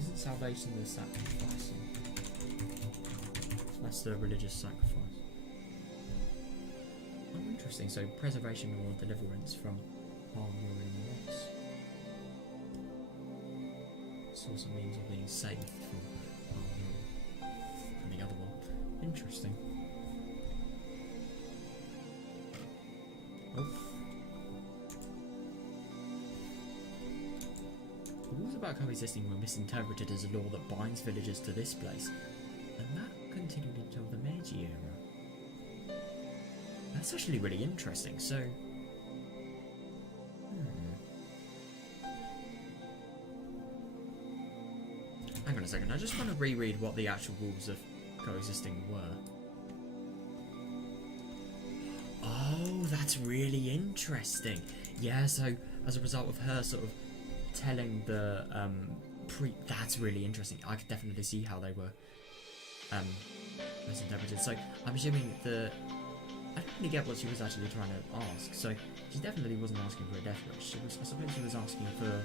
Isn't salvation the sacrifice? That's the religious sacrifice. Oh, interesting. So preservation or deliverance from harm, ruin, and loss. It's also a means of being saved from harm, ruin, and the other one. Interesting. Oh. The rules about coexisting were misinterpreted as a law that binds villagers to this place, and that continued until the Meiji era. That's actually really interesting, so... Hang on a second, I just want to reread what the actual rules of coexisting were. Oh, that's really interesting. Yeah, so as a result of her sort of telling the that's really interesting. I could definitely see how they were misinterpreted. So I'm assuming I don't really get what she was actually trying to ask. So she definitely wasn't asking for a death wish. I suppose she was asking for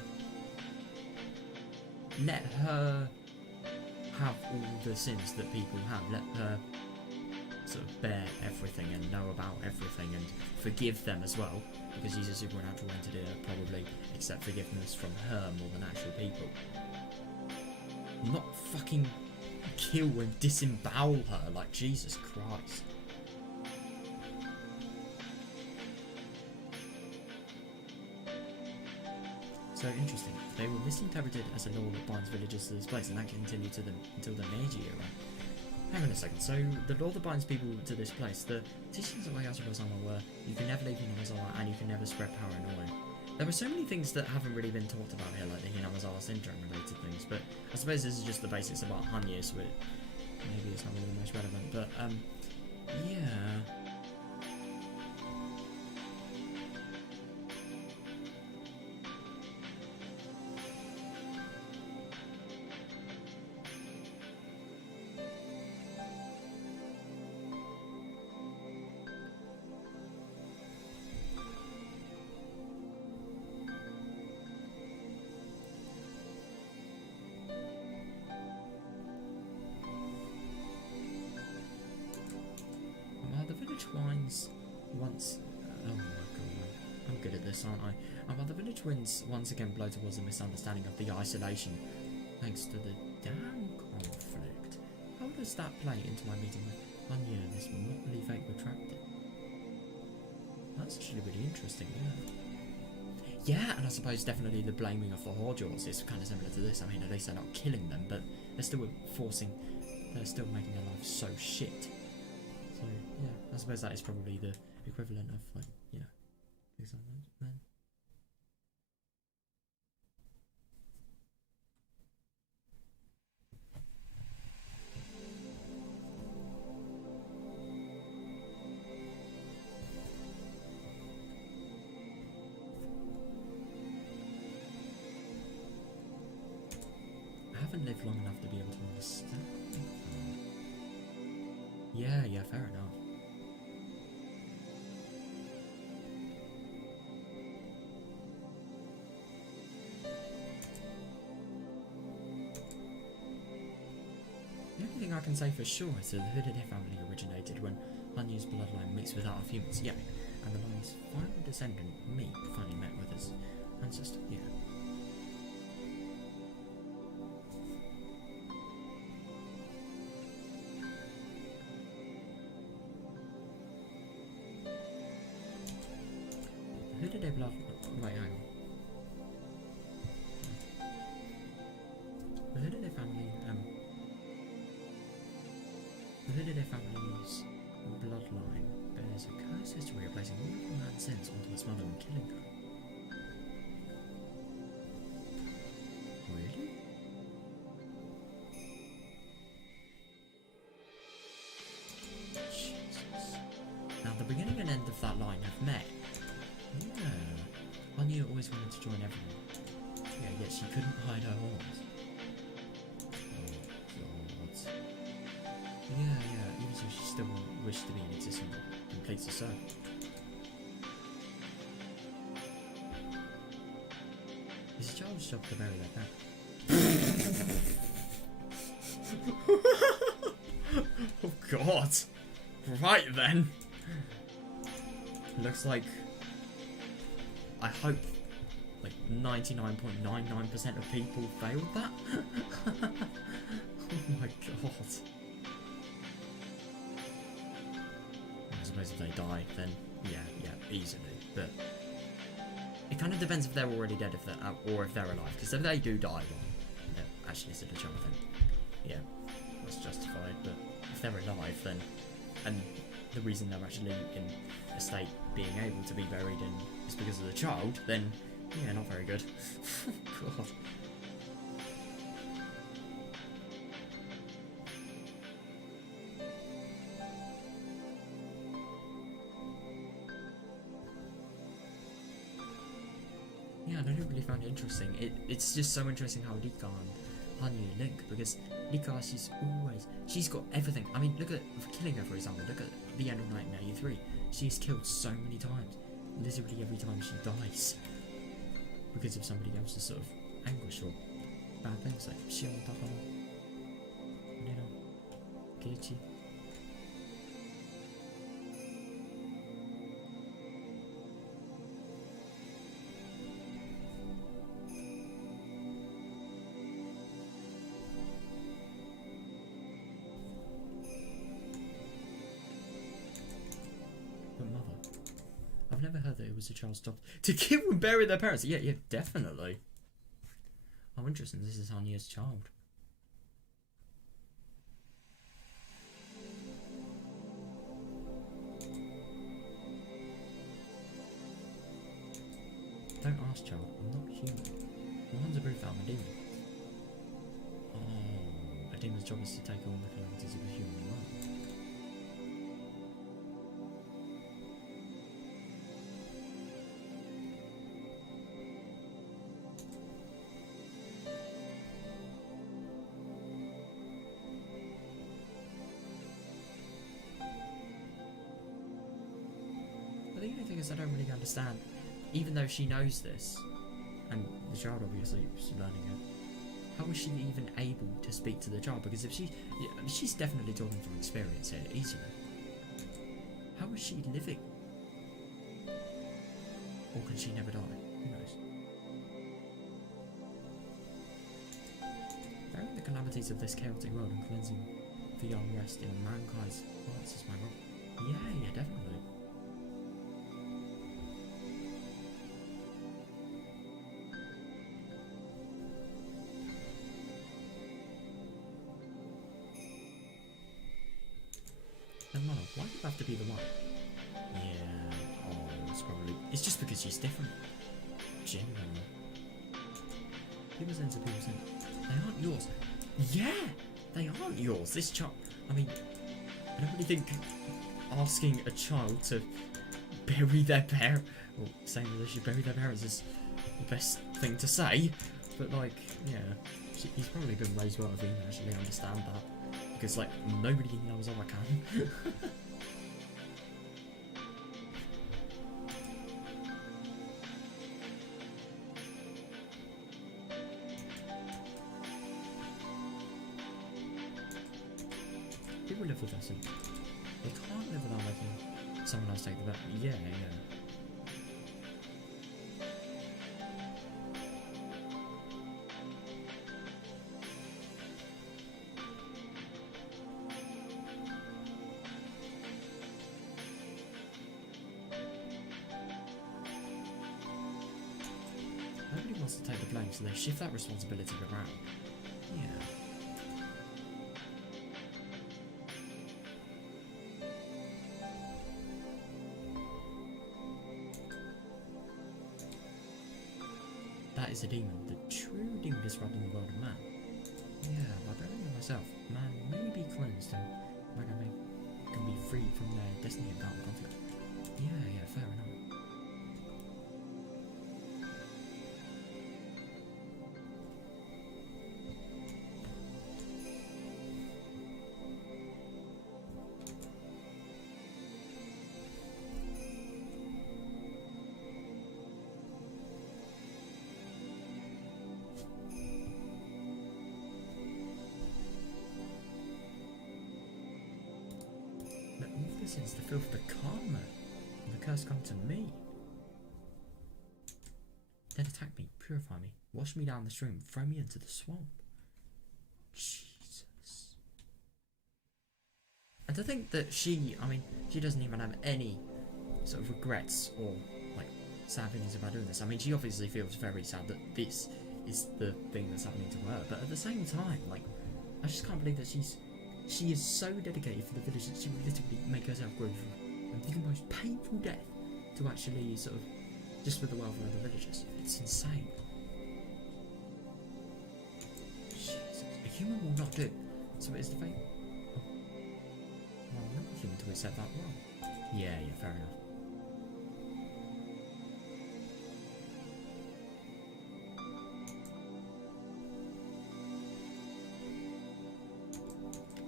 let her have all the sins that people have. Let her sort of bear everything and know about everything and forgive them as well, because she's a supernatural entity that probably accept forgiveness from her more than actual people. Not fucking kill and disembowel her, like Jesus Christ. So interesting. They were misinterpreted as a law that binds villagers to this place, and that continued until the Meiji era. Hang on a second. So the law that binds people to this place, the teachings of Yasura-sama were you can never leave Hinamazawa and you can never spread paranoia. There are so many things that haven't really been talked about here, like the Hinamazawa syndrome related things, but I suppose this is just the basics about HANYUU, so maybe it's not really the most relevant, but yeah. Wines once... oh my god, I'm good at this, aren't I? And while the village winds once again blow towards a misunderstanding of the isolation, thanks to the damn conflict. How does that play into my meeting with HANYUU, this motley fate retracted? That's actually really interesting, yeah. Yeah, and I suppose definitely the blaming of the Hojors is kind of similar to this. I mean, at least they're not killing them, but they're still making their lives so shit. So, yeah, I suppose that is probably the equivalent of, like, you know, things like that, then. live long enough to be able to understand. Yeah, fair enough. The only thing I can say for sure is that the Higurashi family originated when HANYUU's bloodline mixed with that of humans, yeah, and the line's final descendant, me, finally met with his ancestor, yeah. The Higurashi bloodline, wait, hang on. The Higurashi family, the Higurashi family's bloodline bears a cursed history of placing all of man's sins onto his mother and killing her. Really? Jesus. Now the beginning and end of that line have met. Yeah. HANYUU always wanted to join everyone. Yeah, yet she couldn't hide her horns. Yeah, even so she still wished to be in existence and completes the circle. It's a child's job to bury their back. Oh god! Right then! Looks like... I hope like 99.99% of people failed that. Oh my god. I suppose if they die, then yeah, easily. But it kind of depends if they're already dead, if they're or if they're alive. Because if they do die, well, they're actually still a child. Then yeah, that's justified. But if they're alive, then and the reason they're actually in a state being able to be buried in is because of the child, then yeah, not very good. God. Yeah, I don't really find it interesting. It's just so interesting how Rika and HANYUU link, because Rika, she's got everything. I mean, look at killing her, for example. Look at the end of 1983. She's killed so many times. Literally every time she dies. Because of somebody else's sort of anguish or bad things like Shion Takano, Keiichi. I've never heard that it was a child's job to kill and bury their parents. Yeah, definitely. Oh, interesting. This is HANYUU's child. Don't ask, child. I'm not human. My hands are proof that I'm a demon. Oh, a demon's job is to take on the calamities of a human world. The only thing is I don't really understand, even though she knows this, and the child obviously is learning it, how is she even able to speak to the child? Because if she's definitely talking from experience here, easily. How is she living? Or can she never die? Who knows? Bearing the calamities of this chaotic world and cleansing the unrest in mankind's hearts is my role. Yeah, definitely. And Mother, why do you have to be the one? Yeah, it's just because she's different. Genuinely. People sense of people sense. They aren't yours. Yeah, they aren't yours. This child, I mean, I don't really think asking a child to bury their parents, or saying that they should bury their parents is the best thing to say, but like, yeah, He's probably been raised well if he can actually understand that. Because, like, nobody knows how I can. People live with us and they can't live without making someone else take the bet. Yeah, yeah. Nobody wants to take the blame, so they shift that responsibility around. Yeah. That is a demon, the true demon disrupting the world of man. Yeah, by burying myself, man may be cleansed and man can be freed from their destiny and power conflict. Yeah, fair enough. Since the filth of the karma and the curse come to me. Then attack me, purify me, wash me down the stream, throw me into the swamp. Jesus. And to think that she doesn't even have any sort of regrets or like sad feelings about doing this. I mean, she obviously feels very sad that this is the thing that's happening to her, but at the same time, like, I just can't believe that she is so dedicated for the village that she would literally make herself go through the most painful death to actually sort of just for the welfare of the villagers. It's insane. Jesus. A human will not do. So it is the fate. Oh. Well, I'm not a human to accept that wrong. Yeah, fair enough.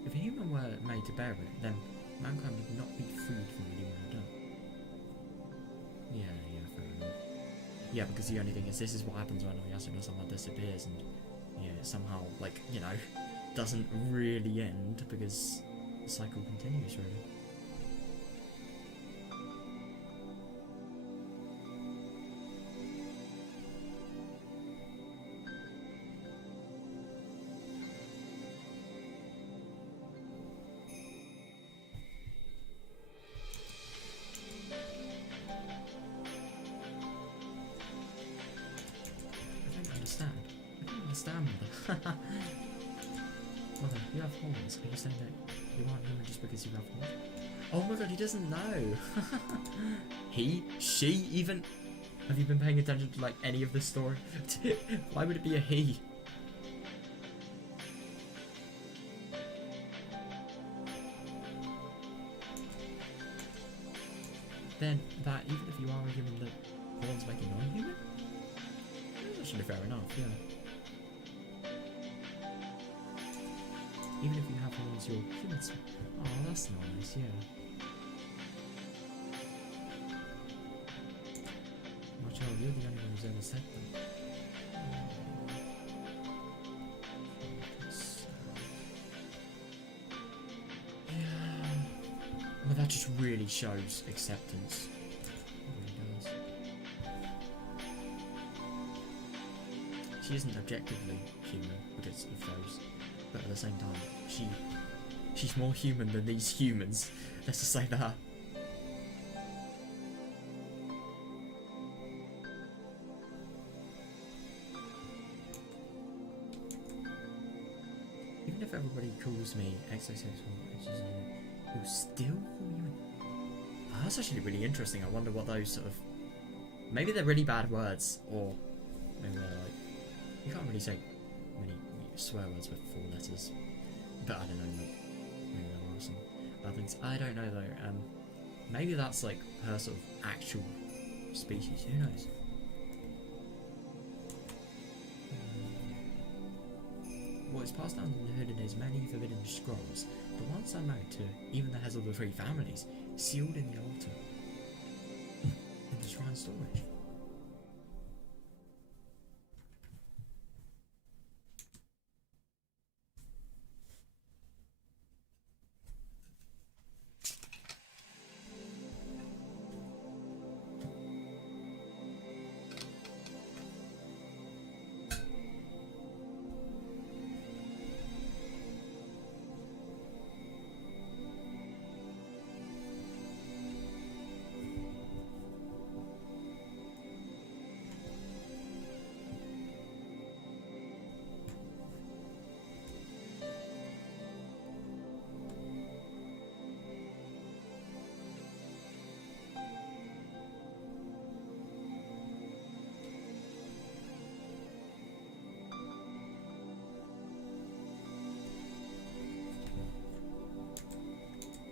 If a human were made to bear it, then mankind would not be freed from the human death. Yeah, fair enough. Yeah, because the only thing is, this is what happens when Oyasuna somehow disappears, and yeah, somehow, like, you know, doesn't really end because the cycle continues, really. Mother, you have horns. Are you saying that you aren't human just because you have horns? Oh my god, he doesn't know. She, even. Have you been paying attention to like any of the story? Why would it be a he? Then that even if you are a human, the horns make you non-human? That's actually fair enough, yeah. Even if you have horns, you're human. Oh, that's nice, yeah. My child, you're the only one who's ever said that. Yeah. But that just really shows acceptance. It really does. She isn't objectively human because of those. But at the same time, she's more human than these humans. Let's just say that. Even if everybody calls me XXX, you'll still call me. Oh, that's actually really interesting. I wonder what those sort of. Maybe they're really bad words, or maybe they're like. You can't really say many swear words with 4 letters, but I don't know, like, maybe there are some bad things. I don't know though. Maybe that's like her sort of actual species. Who knows? is passed down in the hood is many forbidden scrolls. The ones I'm married to, even the heads of the three families, sealed in the altar. In the shrine storage.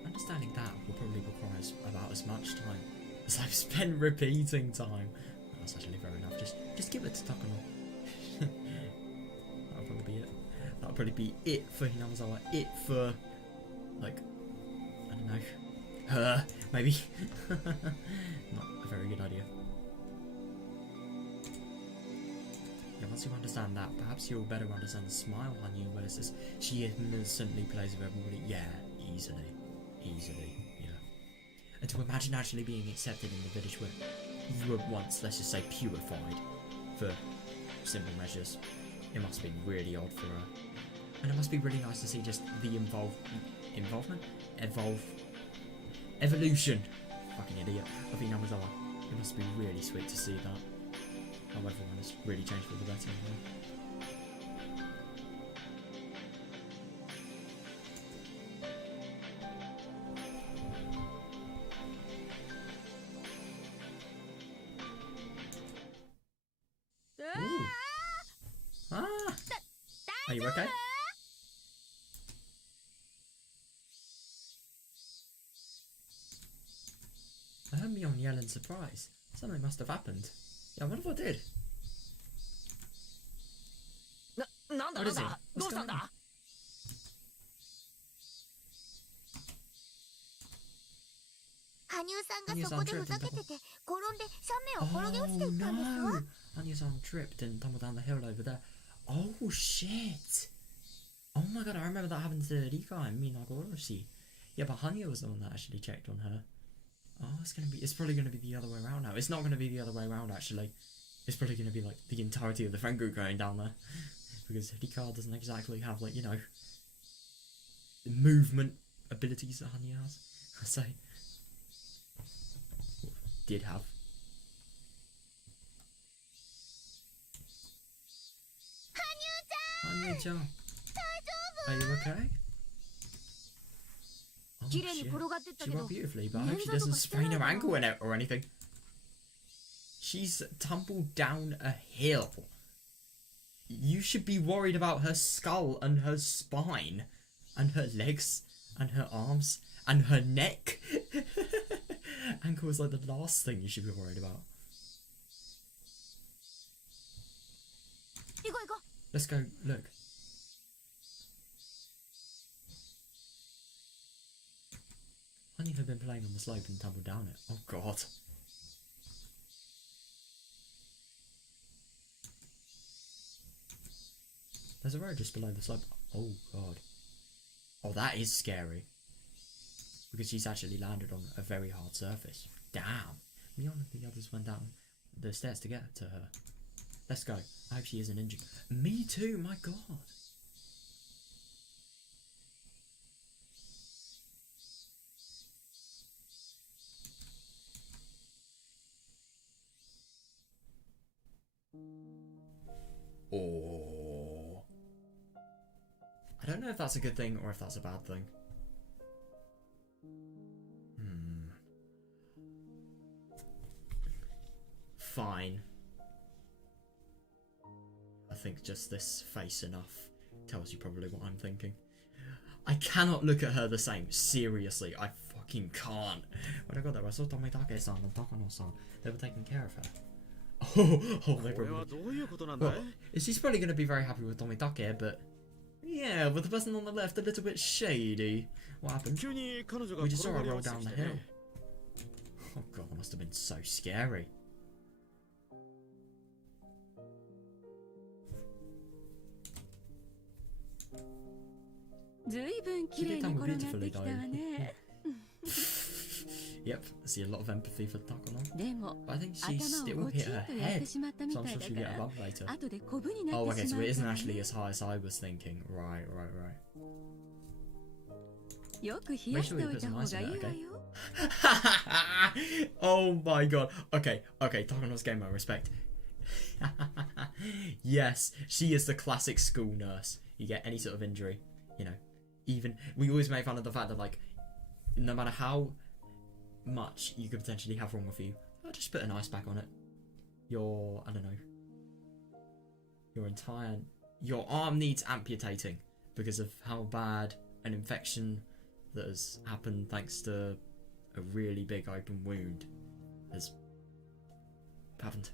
Understanding that will probably require about as much time as I've spent repeating time. That's actually fair enough. Just give it to Takano. That'll probably be it. That'll probably be it for Hinamizawa. It for, like, I don't know, her, maybe. Not a very good idea. Yeah, once you understand that, perhaps you'll better understand the smile HANYUU where it says she innocently plays with everybody. Yeah, easily. Easily, yeah. And to imagine actually being accepted in the village where you were once, let's just say, purified for simple measures. It must be really odd for her. And it must be really nice to see just the evolution, fucking idiot, of Hinamizawa. It must be really sweet to see that. How everyone has really changed for the better. Are you okay? I heard Mion yell in surprise. Something must have happened. Yeah, I wonder what did. What is it? What's going on? HANYUU-san tripped and tumbled down the hill over there. Oh shit! Oh my god, I remember that happened to Rika and Higurashi. Yeah, but HANYUU was the one that actually checked on her. Oh, it's probably gonna be the other way around now. It's not gonna be the other way around actually. It's probably gonna be like the entirety of the friend group going down there. Because Rika doesn't exactly have, like, you know, the movement abilities that HANYUU has. I say. Did have. HANYUU-chan! Are you okay? Oh shit. She went beautifully, but I hope she doesn't sprain her ankle in it or anything. She's tumbled down a hill. You should be worried about her skull and her spine and her legs and her arms and her neck. Ankle is like the last thing you should be worried about. Let's go look. HANYUU have been playing on the slope and tumbled down it. Oh god. There's a road just below the slope. Oh god. Oh, that is scary. Because she's actually landed on a very hard surface. Damn. Mion and the others went down the stairs to get to her. Let's go. I hope she isn't injured. Me too, my god. Oh. I don't know if that's a good thing or if that's a bad thing. Fine. I think just this face enough tells you probably what I'm thinking. I cannot look at her the same. Seriously, I fucking can't. When I got there, I saw Tomitake-san and Takano-san. They were taking care of her. Oh, they probably... Well, she's probably going to be very happy with Tomitake, but... Yeah, but the person on the left a little bit shady. What happened? We just saw her roll down the hill. Oh god, that must have been so scary. She did tumble beautifully though. Yep, I see a lot of empathy for Takano. But I think she still hit her head, so I'm sure she'll get a bump later. Oh, okay, so it isn't actually as high as I was thinking. Right. Make sure you put some ice in it, okay? Oh my god. Okay, Takano's getting my respect. Yes, she is the classic school nurse. You get any sort of injury, you know. Even, we always make fun of the fact that, like, no matter how much you could potentially have wrong with you, I'll just put an ice pack on it. I don't know, your arm needs amputating because of how bad an infection that has happened thanks to a really big open wound has happened.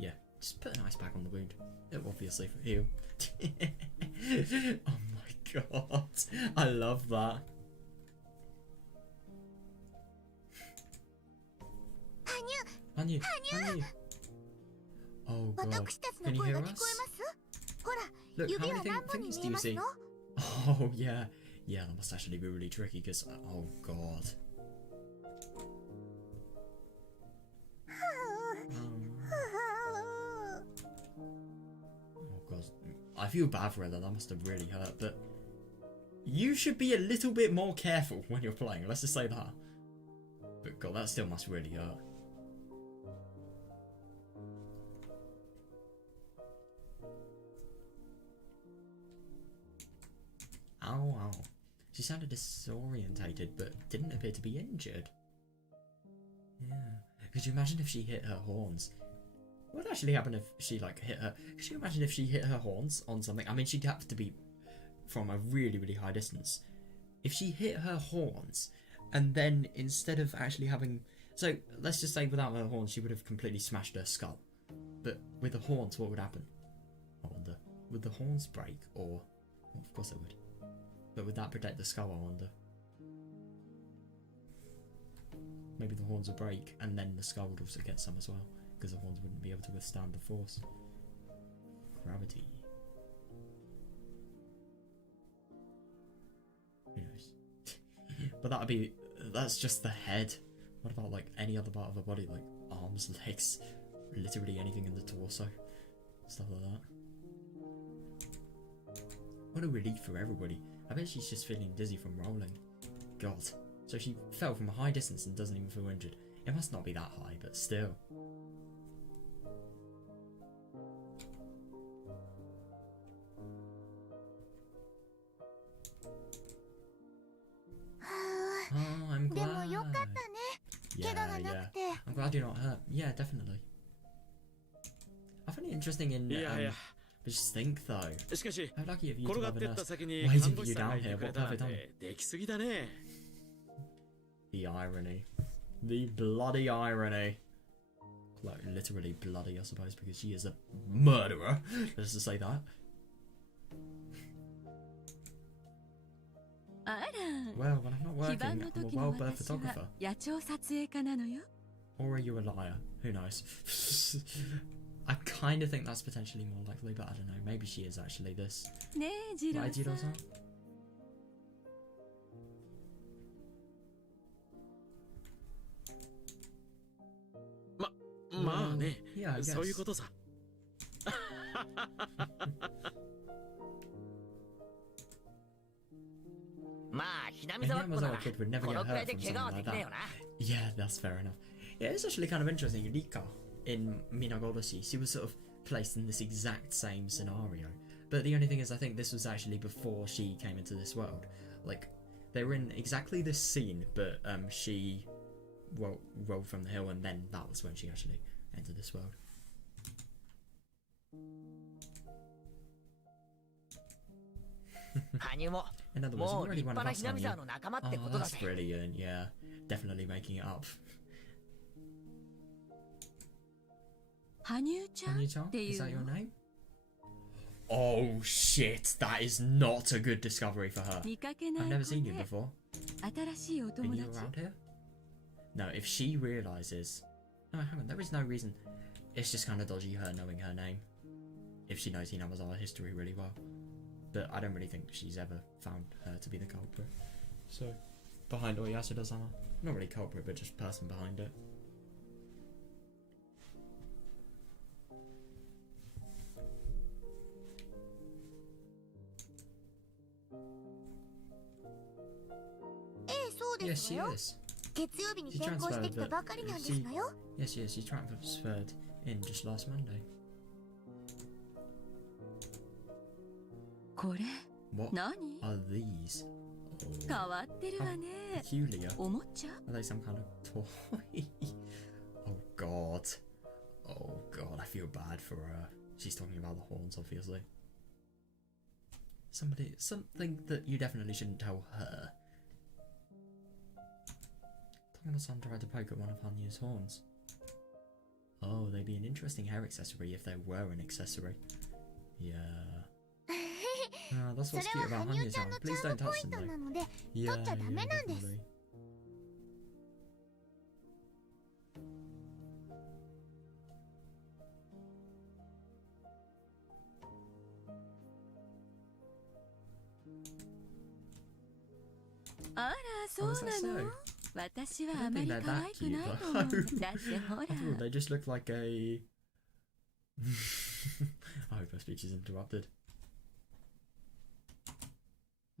Yeah, just put an ice pack on the wound. It'll obviously heal. Oh my god, I love that. HANYUU. Oh god, can you hear us? Look, how many fingers do you see? Oh yeah, that must actually be really tricky because, oh god. Oh god, I feel bad for her though, that must have really hurt, but you should be a little bit more careful when you're playing, let's just say that. But god, that still must really hurt. Ow. She sounded disorientated, but didn't appear to be injured. Yeah. Could you imagine if she hit her horns? What would actually happen if she, like, hit her... Could you imagine if she hit her horns on something? I mean, she'd have to be from a really, really high distance. If she hit her horns, and then instead of actually having... So, let's just say without her horns, she would have completely smashed her skull. But with the horns, what would happen? I wonder. Would the horns break, or... Well, of course it would. But would that protect the skull, I wonder? Maybe the horns would break, and then the skull would also get some as well, because the horns wouldn't be able to withstand the force. Gravity. Who knows? But that's just the head. What about, like, any other part of her body, like arms, legs, literally anything in the torso? Stuff like that. What a relief for everybody. I bet she's just feeling dizzy from rolling. God. So she fell from a high distance and doesn't even feel injured. It must not be that high, but still. Oh, I'm glad. Yeah. I'm glad you're not hurt. Yeah, definitely. I find it interesting in... But just think though, how lucky of you to have a nurse waiting for you down here. What have I done? The irony. The bloody irony. Like, literally bloody, I suppose, because she is a murderer. Let's just say that. Well, when I'm not working, I'm a well-birthed photographer. Or are you a liar? Who knows? I kind of think that's potentially more likely, but I don't know. Maybe she is actually this. Right, Jiro-san? Yeah, I guess. A kid would never get hurt from something like that. Yeah, that's fair enough. Yeah, it's actually kind of interesting. Rika in Minagoroshi, she was sort of placed in this exact same scenario. But the only thing is, I think this was actually before she came into this world. Like, they were in exactly this scene, but she rolled from the hill, and then that was when she actually entered this world. In other words, you're already one of us, HANYUU. Oh, that's brilliant, yeah. Definitely making it up. HANYUU-chan? Is that your name? Oh shit, that is not a good discovery for her. I've never seen you before. Are you around here? No, if she realises... No, hang on, there is no reason. It's just kind of dodgy her knowing her name. If she knows Hinamazawa history really well. But I don't really think she's ever found her to be the culprit. So, behind Oyasuda-sama. Not really culprit, but just person behind it. Yes, she is. She transferred, yes, she transferred in just last Monday. What are these? Oh, how peculiar. Are they some kind of toy? Oh god. Oh god, I feel bad for her. She's talking about the horns, obviously. Something that you definitely shouldn't tell her. Takano-san tried to poke at one of HANYUU's horns. Oh, they'd be an interesting hair accessory if they were an accessory. Yeah. That's what's cute about HANYUU's horn. Please don't touch them though. Yeah, definitely. Oh, is that so? I don't think they're that cute though. After all, they just look like a... I hope her speech is interrupted.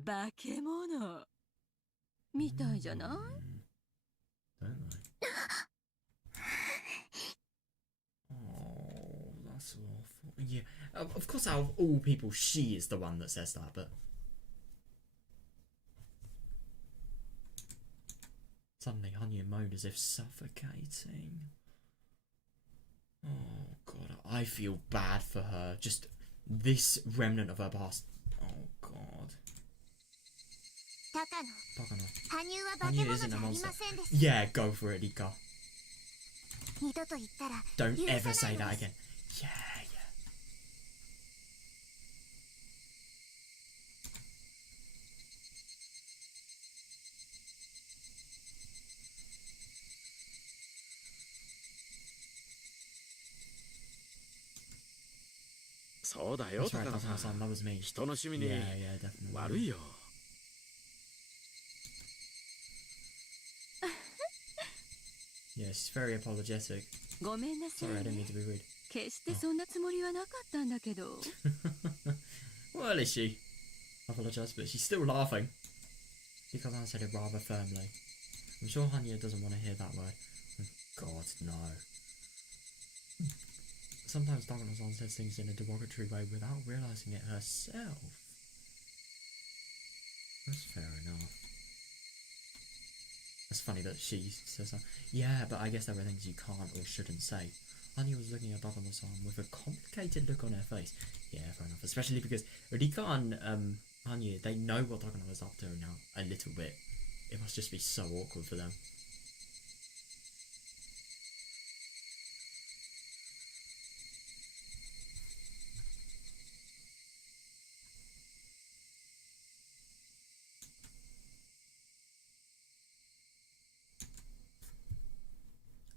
Don't they? Oh, that's awful. Yeah, of course out of all people she is the one that says that, but... Suddenly HANYUU moaned as if suffocating. Oh god, I feel bad for her. Just this remnant of her past. Oh god. Takano. HANYUU isn't a monster. Yeah, go for it, Rika. Don't ever say that again. Yeah, yeah. That's right, Takano-san, that was me. Yeah, definitely. Yeah, she's very apologetic. Sorry, I didn't mean to be rude. Oh. Well, is she? I apologise, but she's still laughing. Because I said it rather firmly. I'm sure HANYUU doesn't want to hear that word. Oh, God, no. Sometimes Takano-san says things in a derogatory way without realising it herself. That's fair enough. It's funny that she says that. Yeah, but I guess there are things you can't or shouldn't say. HANYUU was looking at Takano-san with a complicated look on her face. Yeah, fair enough. Especially because Rika and HANYUU, they know what Takano is up to now a little bit. It must just be so awkward for them.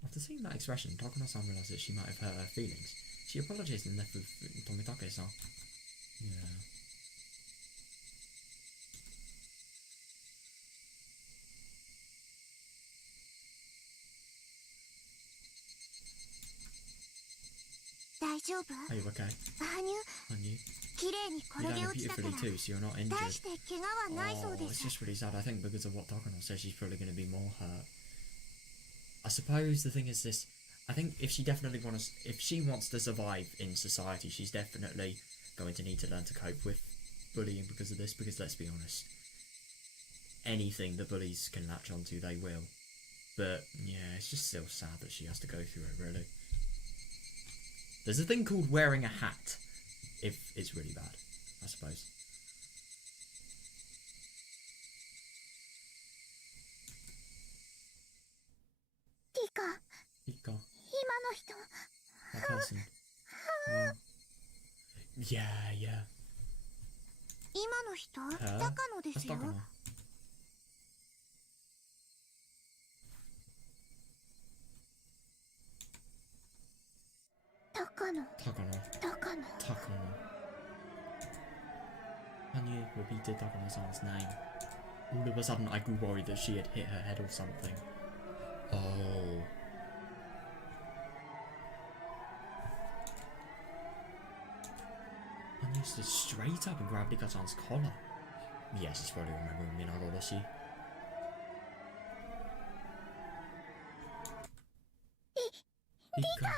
After seeing that expression, Takano-san realised that she might have hurt her feelings. She apologised and left with Tomitake-san. Yeah. Are you okay? HANYUU? You landed beautifully too, so you're not injured. Oh, it's just really sad. I think because of what Takano says, she's probably going to be more hurt. I suppose the thing is this. I think if she wants to survive in society, she's definitely going to need to learn to cope with bullying because of this. Because let's be honest, anything the bullies can latch onto, they will. But yeah, it's just still sad that she has to go through it, really. There's a thing called wearing a hat, if it's really bad, I suppose. Rika. That person. Yeah, yeah. 今の人、 Her? 高野ですよ。 That's Takano. 高野、 Takano. 高野。 Takano. HANYUU repeated Takano-san's name. All of a sudden, I grew worried that she had hit her head or something. Oh. HANYUU stood straight up and grabbed Rika-san's collar. Yes, she's probably remembering Higurashi. Rika.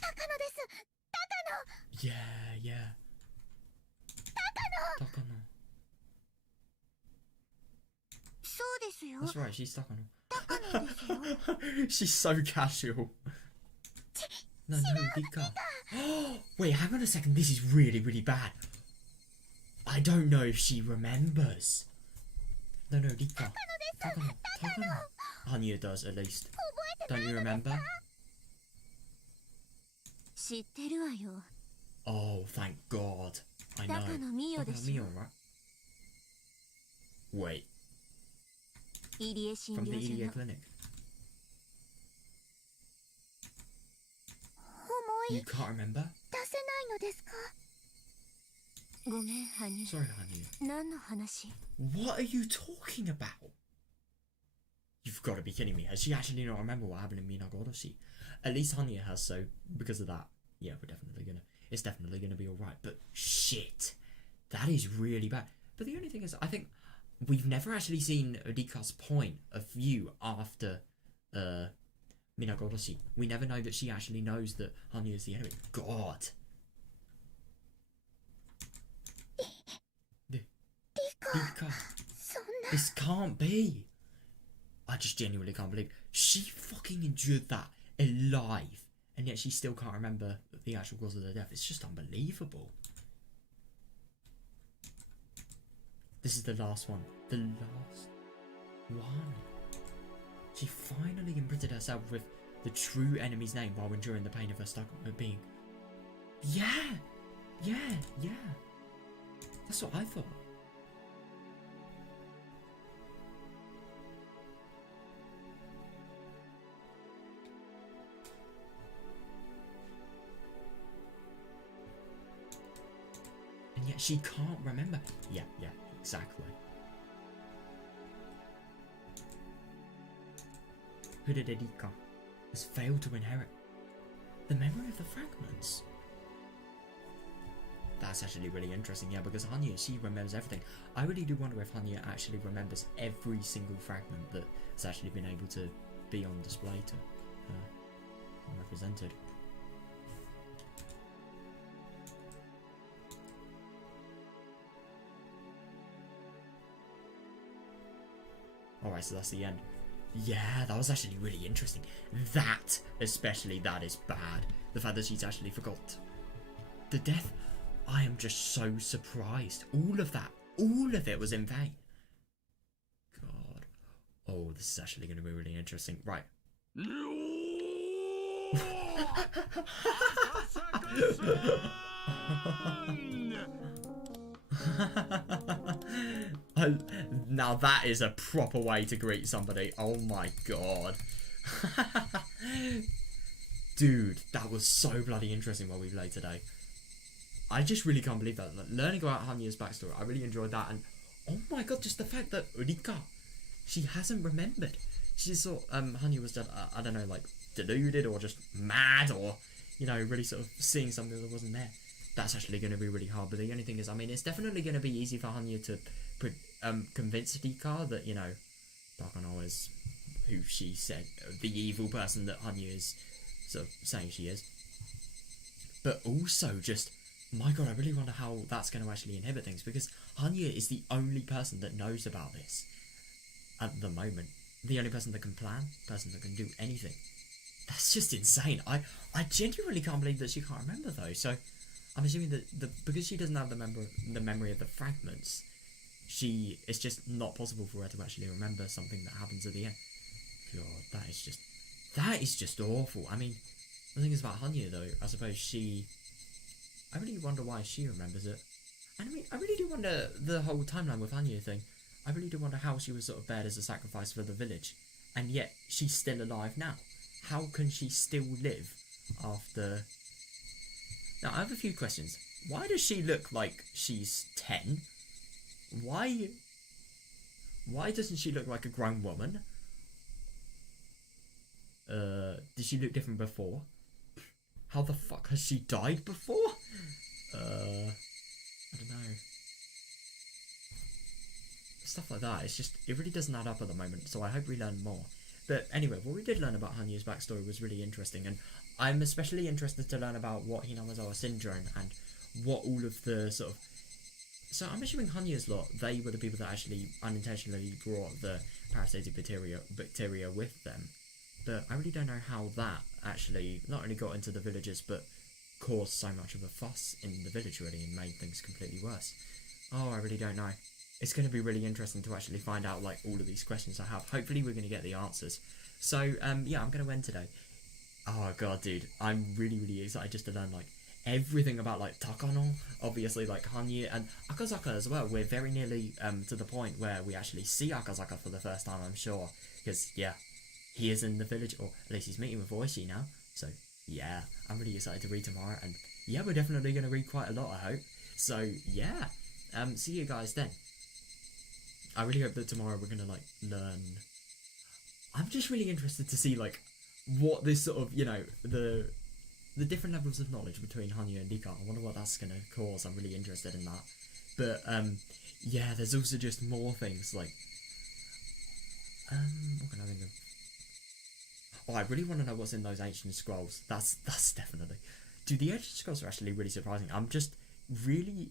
高野です。高野。 Yeah, yeah. Takano. そうですよ。 That's right, she's Takano. 高野ですよ。 She's so casual. No, Rika. Wait, hang on a second. This is really, really bad. I don't know if she remembers. No, Rika. Takano. HANYUU does, at least. Don't you remember? 知ってるわよ。 Oh, thank God. I know. 高野美代ですよ。 Takano, right? Wait, 入江診 from the 療所 Ilia の。 clinic. 思 You い can't remember? 出せないのですか。ごめん、羽生。 Sorry, HANYUU. 何の話？ What are you talking about? You've got to be kidding me. Has she actually not remember what happened in Minagoroshi? At least HANYUU has, so because of that, yeah, it's definitely gonna be alright. But shit, that is really bad. But the only thing is, I think we've never actually seen Rika's point of view after Minagoroshi. We never know that she actually knows that HANYUU is the enemy. God. Rika. そんな。 This can't be. I just genuinely can't believe she fucking endured that alive, and yet she still can't remember the actual cause of the death. It's just unbelievable. This is the last one. The last one. She finally imprinted herself with the true enemy's name while enduring the pain of her stuck being. Yeah! That's what I thought. And yet she can't remember. Yeah, exactly. Hooded Rika has failed to inherit the memory of the fragments. That's actually really interesting, yeah, because HANYUU, she remembers everything. I really do wonder if HANYUU actually remembers every single fragment that has actually been able to be on display to represented. Alright, so that's the end. Yeah, that was actually really interesting. That, especially, that is bad. The fact that she's actually forgot the death. I am just so surprised. All of it was in vain. God. Oh, this is actually going to be really interesting. Right. Now that is a proper way to greet somebody. Oh my god. Dude, that was so bloody interesting what we played today. I just really can't believe that. Like, learning about HANYUU's backstory, I really enjoyed that. And oh my god, just the fact that Rika, she hasn't remembered. She just thought HANYUU was dead, I don't know, like deluded or just mad or, you know, really sort of seeing something that wasn't there. That's actually going to be really hard. But the only thing is, I mean, it's definitely going to be easy for HANYUU to convince Rika that, you know, Takano is who she said, the evil person that HANYUU is sort of saying she is. But also just, my god, I really wonder how that's going to actually inhibit things, because HANYUU is the only person that knows about this at the moment. The only person that can plan, person that can do anything. That's just insane. I genuinely can't believe that she can't remember though. So I'm assuming that because she doesn't have the memory of the fragments, it's just not possible for her to actually remember something that happens at the end. God, that is just awful. I mean, The thing is about HANYUU though, I suppose I really wonder why she remembers it. And I mean, I really do wonder the whole timeline with HANYUU thing. I really do wonder how she was sort of bared as a sacrifice for the village, and yet she's still alive now. How can she still live after... Now, I have a few questions. Why does she look like she's 10? Why doesn't she look like a grown woman? Did she look different before? How the fuck has she died before? I don't know. Stuff like that, it really doesn't add up at the moment, so I hope we learn more. But anyway, what we did learn about HANYUU's backstory was really interesting, and I'm especially interested to learn about what Hinamazawa syndrome and what all of the sort of... So I'm assuming HANYUU's lot, they were the people that actually unintentionally brought the parasitic bacteria with them. But I really don't know how that actually not only got into the villagers, but caused so much of a fuss in the village really and made things completely worse. Oh, I really don't know. It's going to be really interesting to actually find out like all of these questions I have. Hopefully we're going to get the answers. So, yeah, I'm going to end today. Oh god, dude. I'm really, really excited just to learn like everything about like Takano, obviously like HANYUU and Akazaka as well. We're very nearly to the point where we actually see Akazaka for the first time, I'm sure. Because, yeah, he is in the village, or at least he's meeting with Oishi now. So, yeah, I'm really excited to read tomorrow. And, yeah, we're definitely going to read quite a lot, I hope. So, yeah, see you guys then. I really hope that tomorrow we're going to, like, learn... I'm just really interested to see, like, what this sort of, you know, the different levels of knowledge between HANYUU and Nika. I wonder what that's going to cause. I'm really interested in that. But, yeah, there's also just more things, like... what can I think of? Oh, I really want to know what's in those ancient scrolls. That's definitely... Dude, the ancient scrolls are actually really surprising. I'm just really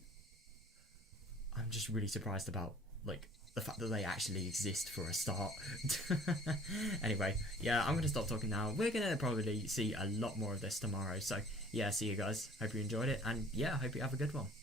surprised about, like, the fact that they actually exist for a start. Anyway, yeah, I'm going to stop talking now. We're going to probably see a lot more of this tomorrow. So, yeah, see you guys. Hope you enjoyed it. And, yeah, hope you have a good one.